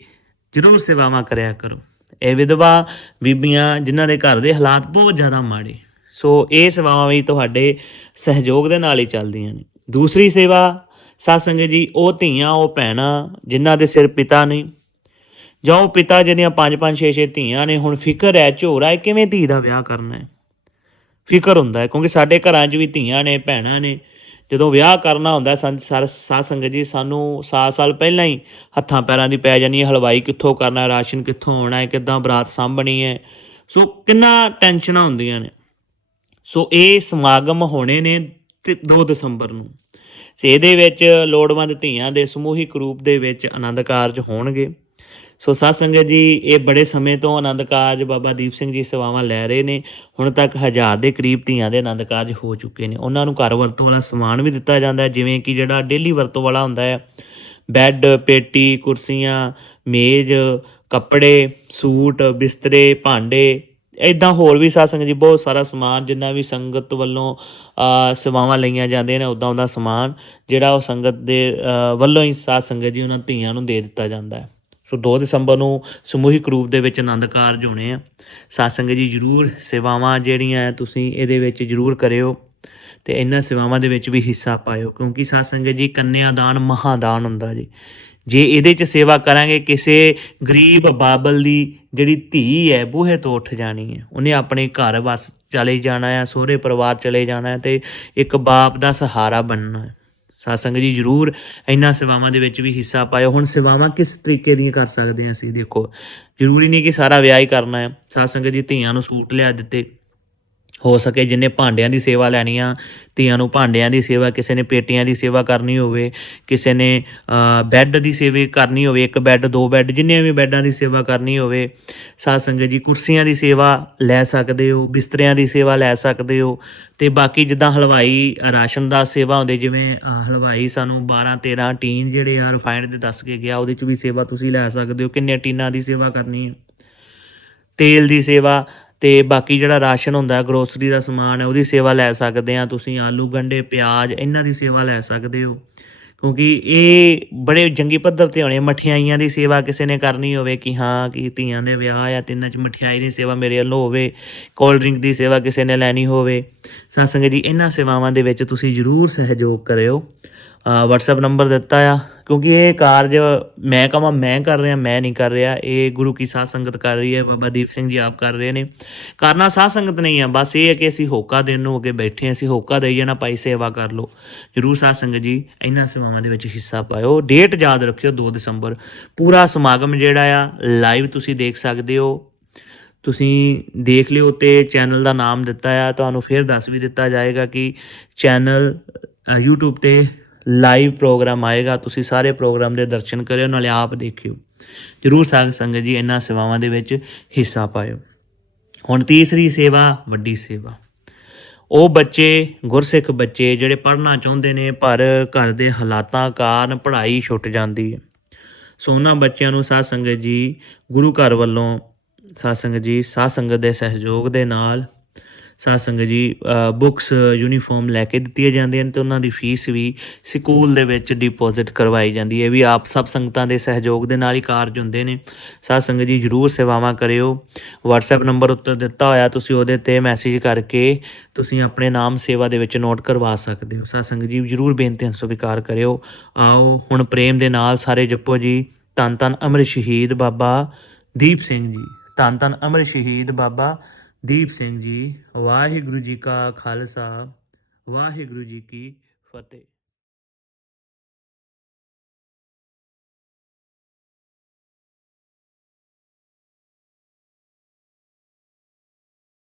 ਜਰੂਰ ਸੇਵਾਵਾਂ ਕਰਿਆ ਕਰੋ। ਇਹ ਵਿਧਵਾ ਬੀਬੀਆਂ ਜਿਨ੍ਹਾਂ ਦੇ ਘਰ ਦੇ ਹਾਲਾਤ ਬਹੁਤ ਜ਼ਿਆਦਾ ਮਾੜੇ, ਸੋ ਇਹ ਸੇਵਾਵਾਂ ਵੀ ਤੁਹਾਡੇ ਸਹਿਯੋਗ ਦੇ ਨਾਲ ਹੀ ਚੱਲਦੀਆਂ ਨੇ। ਦੂਸਰੀ ਸੇਵਾ, ਸਾਧ ਸੰਗਤ ਜੀ, ਉਹ ਧੀਆਂ, ਉਹ ਭੈਣਾਂ ਜਿਨ੍ਹਾਂ ਦੇ ਸਿਰ ਪਿਤਾ ਨਹੀਂ ਜਾਂ ਪਿਤਾ ਜਿਹਦੀਆਂ ਪੰਜ ਪੰਜ ਛੇ ਛੇ ਧੀਆਂ ਨੇ, ਹੁਣ ਫਿਕਰ ਹੈ, ਝੋਰਾ ਹੈ, ਕਿਵੇਂ ਧੀ ਦਾ ਵਿਆਹ ਕਰਨਾ ਹੈ? ਫਿਕਰ ਹੁੰਦਾ ਹੈ, ਕਿਉਂਕਿ ਸਾਡੇ ਘਰਾਂ 'ਚ ਵੀ ਧੀਆਂ ਨੇ, ਭੈਣਾਂ ਨੇ। ਜਦੋਂ ਵਿਆਹ ਕਰਨਾ ਹੁੰਦਾ ਸੰਤ ਸਰ ਸਾਧ ਸੰਗਤ ਜੀ, ਸਾਨੂੰ ਸਾਲ ਸਾਲ ਪਹਿਲਾਂ ਹੀ ਹੱਥਾਂ ਪੈਰਾਂ ਦੀ ਪੈ ਜਾਣੀ ਹੈ, ਹਲਵਾਈ ਕਿੱਥੋਂ ਕਰਨਾ ਰਾਸ਼ਨ ਕਿੱਥੋਂ ਆਉਣਾ ਹੈ, ਕਿੱਦਾਂ ਬਰਾਤ ਸਾਂਭਣੀ ਹੈ। ਸੋ ਕਿੰਨਾ ਟੈਨਸ਼ਨਾਂ ਹੁੰਦੀਆਂ ਨੇ। ਸੋ ਇਹ ਸਮਾਗਮ ਹੋਣੇ ਨੇ 2 ਦਸੰਬਰ ਨੂੰ। ਸੇ ਦੇ ਵਿੱਚ ਲੋੜਵੰਦ ਧੀਆਂ ਦੇ ਸਮੂਹਿਕ ਰੂਪ ਦੇ ਵਿੱਚ ਆਨੰਦ ਕਾਰਜ ਹੋਣਗੇ। ਸੋ ਸਾਧ ਸੰਗਤ ਜੀ, ਇਹ ਬੜੇ ਸਮੇਂ ਤੋਂ ਆਨੰਦ ਕਾਰਜ ਬਾਬਾ ਦੀਪ ਸਿੰਘ ਜੀ ਸੇਵਾਵਾਂ ਲੈ ਰਹੇ ਨੇ। ਹੁਣ ਤੱਕ ਹਜ਼ਾਰ ਦੇ ਕਰੀਬ ਧੀਆਂ ਦੇ ਆਨੰਦ ਕਾਰਜ ਹੋ ਚੁੱਕੇ ਨੇ। ਉਹਨਾਂ ਨੂੰ ਘਰ ਵਰਤੋਂ ਵਾਲਾ ਸਮਾਨ ਵੀ ਦਿੱਤਾ ਜਾਂਦਾ ਹੈ, ਜਿਵੇਂ ਕਿ ਜਿਹੜਾ ਡੇਲੀ ਵਰਤੋਂ ਵਾਲਾ ਹੁੰਦਾ ਹੈ। ਬੈੱਡ, ਪੇਟੀ, ਕੁਰਸੀਆਂ, ਮੇਜ਼, ਕੱਪੜੇ, ਸੂਟ, ਬਿਸਤਰੇ, ਭਾਂਡੇ ਇਦਾਂ ਹੋਰ ਵੀ ਸਾਧ ਸੰਗਤ ਜੀ ਬਹੁਤ ਸਾਰਾ ਸਮਾਨ ਜਿੰਨਾ ਵੀ ਸੰਗਤ ਵੱਲੋਂ ਸੇਵਾਵਾਂ ਲਈਆਂ ਜਾਂਦੀਆਂ ਨੇ ਉਦਾਂ ਉਹਦਾ ਸਮਾਨ ਜਿਹੜਾ ਉਹ ਸੰਗਤ ਦੇ ਵੱਲੋਂ ਹੀ ਸਾਧ ਸੰਗਤ ਜੀ ਉਹਨਾਂ ਧੀਆਂ ਨੂੰ ਦੇ ਦਿੱਤਾ ਜਾਂਦਾ ਹੈ। ਸੋ 2 ਦਸੰਬਰ ਨੂੰ ਸਮੂਹਿਕ ਰੂਪ ਦੇ ਵਿੱਚ ਆਨੰਦ ਕਾਰਜ ਹੋਣੇ ਆ। ਸਾਧ ਜੀ ਜਰੂਰ ਸੇਵਾਵਾਂ ਜਿਹੜੀਆਂ ਤੁਸੀਂ ਇਹਦੇ ਵਿੱਚ ਜਰੂਰ ਕਰਿਓ ਤੇ ਇਹਨਾਂ ਸੇਵਾਵਾਂ ਦੇ ਵਿੱਚ ਵੀ ਹਿੱਸਾ ਪਾਇਓ, ਕਿਉਂਕਿ ਸਾਧ ਸੰਗਤ ਜੀ ਕੰਨਿਆਦਾਨ ਮਹਾਦਾਨ ਹੁੰਦਾ ਜੀ। ਜੇ ਇਹਦੇ 'ਚ ਸੇਵਾ ਕਰਾਂਗੇ, ਕਿਸੇ ਗਰੀਬ ਬਾਬਲ ਦੀ ਜਿਹੜੀ ਧੀ ਹੈ, ਬੂਹੇ ਤੋਂ ਉੱਠ ਜਾਣੀ ਹੈ। ਉਹਨੇ ਆਪਣੇ ਘਰ ਵਸ ਚਲੇ ਜਾਣਾ ਹੈ, ਸਹੁਰੇ ਪਰਿਵਾਰ ਚਲੇ ਜਾਣਾ ਹੈ ਤੇ ਇੱਕ ਬਾਪ ਦਾ ਸਹਾਰਾ ਬਣਨਾ ਹੈ। ਸਾਧ ਸੰਗਤ ਜੀ ਜਰੂਰ ਇਹਨਾਂ ਸੇਵਾਵਾਂ ਦੇ ਵਿੱਚ ਵੀ ਹਿੱਸਾ ਪਾਇਓ। ਹੁਣ ਸੇਵਾਵਾਂ ਕਿਸ ਤਰੀਕੇ ਦੀਆਂ ਕਰ ਸਕਦੇ ਹਾਂ ਅਸੀਂ? ਦੇਖੋ, ਜ਼ਰੂਰੀ ਨਹੀਂ ਕਿ ਸਾਰਾ ਵਿਆਹ ਹੀ ਕਰਨਾ ਹੈ। ਸਾਧ ਸੰਗਤ ਜੀ ਧੀਆਂ ਨੂੰ ਸੂਟ ਲਿਆ ਦਿੱਤੇ। ਹੋ ਸਕੇ, ਜਿੰਨੇ ਭਾਂਡਿਆਂ ਦੀ ਸੇਵਾ ਲੈਣੀ ਆ, ਧੀਆਂ ਨੂੰ ਭਾਂਡਿਆਂ ਦੀ ਸੇਵਾ, ਕਿਸੇ ਨੇ ਪੇਟੀਆਂ ਦੀ ਸੇਵਾ ਕਰਨੀ ਹੋਵੇ, ਕਿਸੇ ਨੇ ਬੈੱਡ ਦੀ ਸੇਵਾ ਕਰਨੀ ਹੋਵੇ, ਇੱਕ ਬੈੱਡ, ਦੋ ਬੈੱਡ ਜਿੰਨੇ ਵੀ ਬੈੱਡਾਂ ਦੀ ਸੇਵਾ ਕਰਨੀ ਹੋਵੇ, ਸਾਧ ਸੰਗਤ ਜੀ, ਕੁਰਸੀਆਂ ਦੀ ਸੇਵਾ ਲੈ ਸਕਦੇ ਹੋ, ਬਿਸਤਰਿਆਂ ਦੀ ਸੇਵਾ ਲੈ ਸਕਦੇ ਹੋ, ਤੇ ਬਾਕੀ ਜਿੱਦਾਂ ਹਲਵਾਈ ਰਾਸ਼ਨ ਦਾ ਸੇਵਾ ਹੁੰਦੇ ਜਿਵੇਂ ਹਲਵਾਈ ਸਾਨੂੰ 12 13 ਟੀਨ ਜਿਹੜੇ ਆ ਰਿਫਾਈਨਡ ਦੇ ਦੱਸ ਕੇ ਗਿਆ, ਉਹਦੇ ਚ ਵੀ ਸੇਵਾ ਤੁਸੀਂ ਲੈ ਸਕਦੇ ਹੋ ਕਿੰਨੇ ਟੀਨਾਂ ਦੀ ਸੇਵਾ ਕਰਨੀ ਹੈ। ਤੇਲ ਦੀ ਸੇਵਾ ਤੇ ਬਾਕੀ ਜਿਹੜਾ ਰਾਸ਼ਨ ਹੁੰਦਾ ਗਰੋਸਰੀ ਦਾ ਸਮਾਨ ਹੈ, ਉਹਦੀ ਸੇਵਾ ਲੈ ਸਕਦੇ ਆ ਤੁਸੀਂ, ਆਲੂ, ਗੰਡੇ, ਪਿਆਜ਼, ਇਹਨਾਂ ਦੀ ਸੇਵਾ ਲੈ ਸਕਦੇ ਹੋ। ਕਿਉਂਕਿ ਇਹ ਬੜੇ ਜੰਗੀ ਪੱਧਰ ਤੇ ਹੋਣੇ, ਮਠਿਆਈਆਂ ਦੀ ਸੇਵਾ ਕਿਸੇ ਨੇ ਕਰਨੀ ਹੋਵੇ ਕਿ ਹਾਂ, ਕਿ ਧੀਆਂ ਦੇ ਵਿਆਹ ਆ ਤਿੰਨਾਂ ਚ ਮਠਿਆਈ ਦੀ ਸੇਵਾ ਮੇਰੇ ਵੱਲੋਂ ਹੋਵੇ ਕੋਲਡ ਡਰਿੰਕ ਦੀ ਸੇਵਾ ਕਿਸੇ ਨੇ ਲੈਣੀ ਹੋਵੇ। ਸਾਧ ਜੀ, ਇਹਨਾਂ ਸੇਵਾਵਾਂ ਦੇ ਵਿੱਚ ਤੁਸੀਂ ਜਰੂਰ ਸਹਿਯੋਗ ਕਰਿਓ। ਵਟਸਐਪ ਨੰਬਰ ਦਿੱਤਾ ਆ ਕਿਉਂਕਿ ਇਹ ਕਾਰਜ ਮੈਂ ਕਹਾਂ ਮੈਂ ਕਰ ਰਿਹਾ ਮੈਂ ਨਹੀਂ ਕਰ ਰਿਹਾ ਇਹ ਗੁਰੂ ਕੀ ਸਾਧ ਸੰਗਤ ਕਰ ਰਹੀ ਹੈ ਬਾਬਾ ਦੀਪ ਸਿੰਘ ਜੀ ਆਪ ਕਰ ਰਹੇ ਨੇ। ਕਰਨਾ ਸਾਧ ਸੰਗਤ ਨਹੀਂ ਆ ਬਸ ਇਹ ਹੈ ਕਿ ਅਸੀਂ ਹੋਕਾ ਦੇਣ ਨੂੰ ਅੱਗੇ ਬੈਠੇ ਹਾਂ ਅਸੀਂ ਹੋਕਾ ਦੇਈ ਜਾਣਾ ਭਾਈ ਸੇਵਾ ਕਰ ਲਓ। ਜਰੂਰ ਸਾਧ ਸੰਗਤ ਜੀ ਇਹਨਾਂ ਸੇਵਾਵਾਂ ਦੇ ਵਿੱਚ ਹਿੱਸਾ ਪਾਇਓ। ਡੇਟ ਯਾਦ ਰੱਖਿਓ 2 ਦਸੰਬਰ ਪੂਰਾ ਸਮਾਗਮ ਜਿਹੜਾ ਆ ਲਾਈਵ ਤੁਸੀਂ ਦੇਖ ਸਕਦੇ ਹੋ। ਤੁਸੀਂ ਦੇਖ ਲਿਓ ਤੇ ਚੈਨਲ ਦਾ ਨਾਮ ਦਿੱਤਾ ਆ ਤੁਹਾਨੂੰ ਫਿਰ ਦੱਸ ਵੀ ਦਿੱਤਾ ਜਾਏਗਾ ਕਿ ਚੈਨਲ ਅ, YouTube ਤੇ ਲਾਈਵ ਪ੍ਰੋਗਰਾਮ ਆਏਗਾ, ਤੁਸੀਂ ਸਾਰੇ ਪ੍ਰੋਗਰਾਮ ਦੇ ਦਰਸ਼ਨ ਕਰਿਓ, ਨਾਲੇ ਆਪ ਦੇਖਿਓ। ਜਰੂਰ ਸਾਧ ਸੰਗਤ ਜੀ, ਇਹਨਾਂ ਸੇਵਾਵਾਂ ਦੇ ਵਿੱਚ ਹਿੱਸਾ ਪਾਇਓ। ਹੁਣ ਤੀਸਰੀ ਸੇਵਾ, ਵੱਡੀ ਸੇਵਾ। ਉਹ ਬੱਚੇ, ਗੁਰਸਿੱਖ ਬੱਚੇ ਜਿਹੜੇ ਪੜ੍ਹਨਾ ਚਾਹੁੰਦੇ ਨੇ, ਪਰ ਘਰ ਦੇ ਹਾਲਾਤਾਂ ਕਾਰਨ ਪੜ੍ਹਾਈ ਛੁੱਟ ਜਾਂਦੀ ਹੈ। ਸੋ ਉਹਨਾਂ ਬੱਚਿਆਂ ਨੂੰ ਸਾਧ ਸੰਗਤ ਜੀ, ਗੁਰੂ ਘਰ ਵੱਲੋਂ ਸਾਧ ਸੰਗਤ ਜੀ, ਸਾਧ ਸੰਗਤ ਦੇ ਸਹਿਯੋਗ ਦੇ ਨਾਲ ਸਾਧ ਸੰਗਤ ਜੀ ਬੁੱਕਸ ਯੂਨੀਫਾਰਮ ਲੈ ਕੇ ਦਿੱਤੀਆਂ ਜਾਂਦੀਆਂ ਨੇ ਤੇ ਉਹਨਾਂ ਦੀ ਫੀਸ ਵੀ ਸਕੂਲ ਦੇ ਵਿੱਚ ਡਿਪੋਜ਼ਿਟ ਕਰਵਾਈ ਜਾਂਦੀ ਹੈ। ਵੀ ਆਪ ਸਭ ਸੰਗਤਾਂ ਦੇ ਸਹਿਯੋਗ ਦੇ ਨਾਲ ਹੀ ਕਾਰਜ ਹੁੰਦੇ ਨੇ। ਸਾਧ ਸੰਗਤ ਜੀ, ਜਰੂਰ ਸੇਵਾਵਾਂ ਕਰਿਓ। WhatsApp ਨੰਬਰ ਉੱਤੇ ਦਿੱਤਾ ਹੋਇਆ, ਤੁਸੀਂ ਉਹਦੇ ਤੇ ਮੈਸੇਜ ਕਰਕੇ ਤੁਸੀਂ ਆਪਣੇ ਨਾਮ ਸੇਵਾ ਦੇ ਵਿੱਚ ਨੋਟ ਕਰਵਾ ਸਕਦੇ ਹੋ। ਸਾਧ ਸੰਗਤ ਜੀ, ਜਰੂਰ ਬੇਨਤੀਆਂ ਸਵੀਕਾਰ ਕਰਿਓ। ਆਓ, ਹੁਣ ਪ੍ਰੇਮ ਦੇ ਨਾਲ ਸਾਰੇ ਜਪੋ ਜੀ। ਧੰਨ ਧੰਨ ਅਮਰ ਸ਼ਹੀਦ ਬਾਬਾ ਦੀਪ ਸਿੰਘ ਜੀ। ਧੰਨ ਧੰਨ ਅਮਰ ਸ਼ਹੀਦ ਬਾਬਾ ਦੀਪ ਸਿੰਘ ਜੀ ਵਾਹਿਗੁਰੂ ਜੀ ਕਾ ਖਾਲਸਾ ਵਾਹਿਗੁਰੂ ਜੀ ਕੀ ਫਤਿਹ।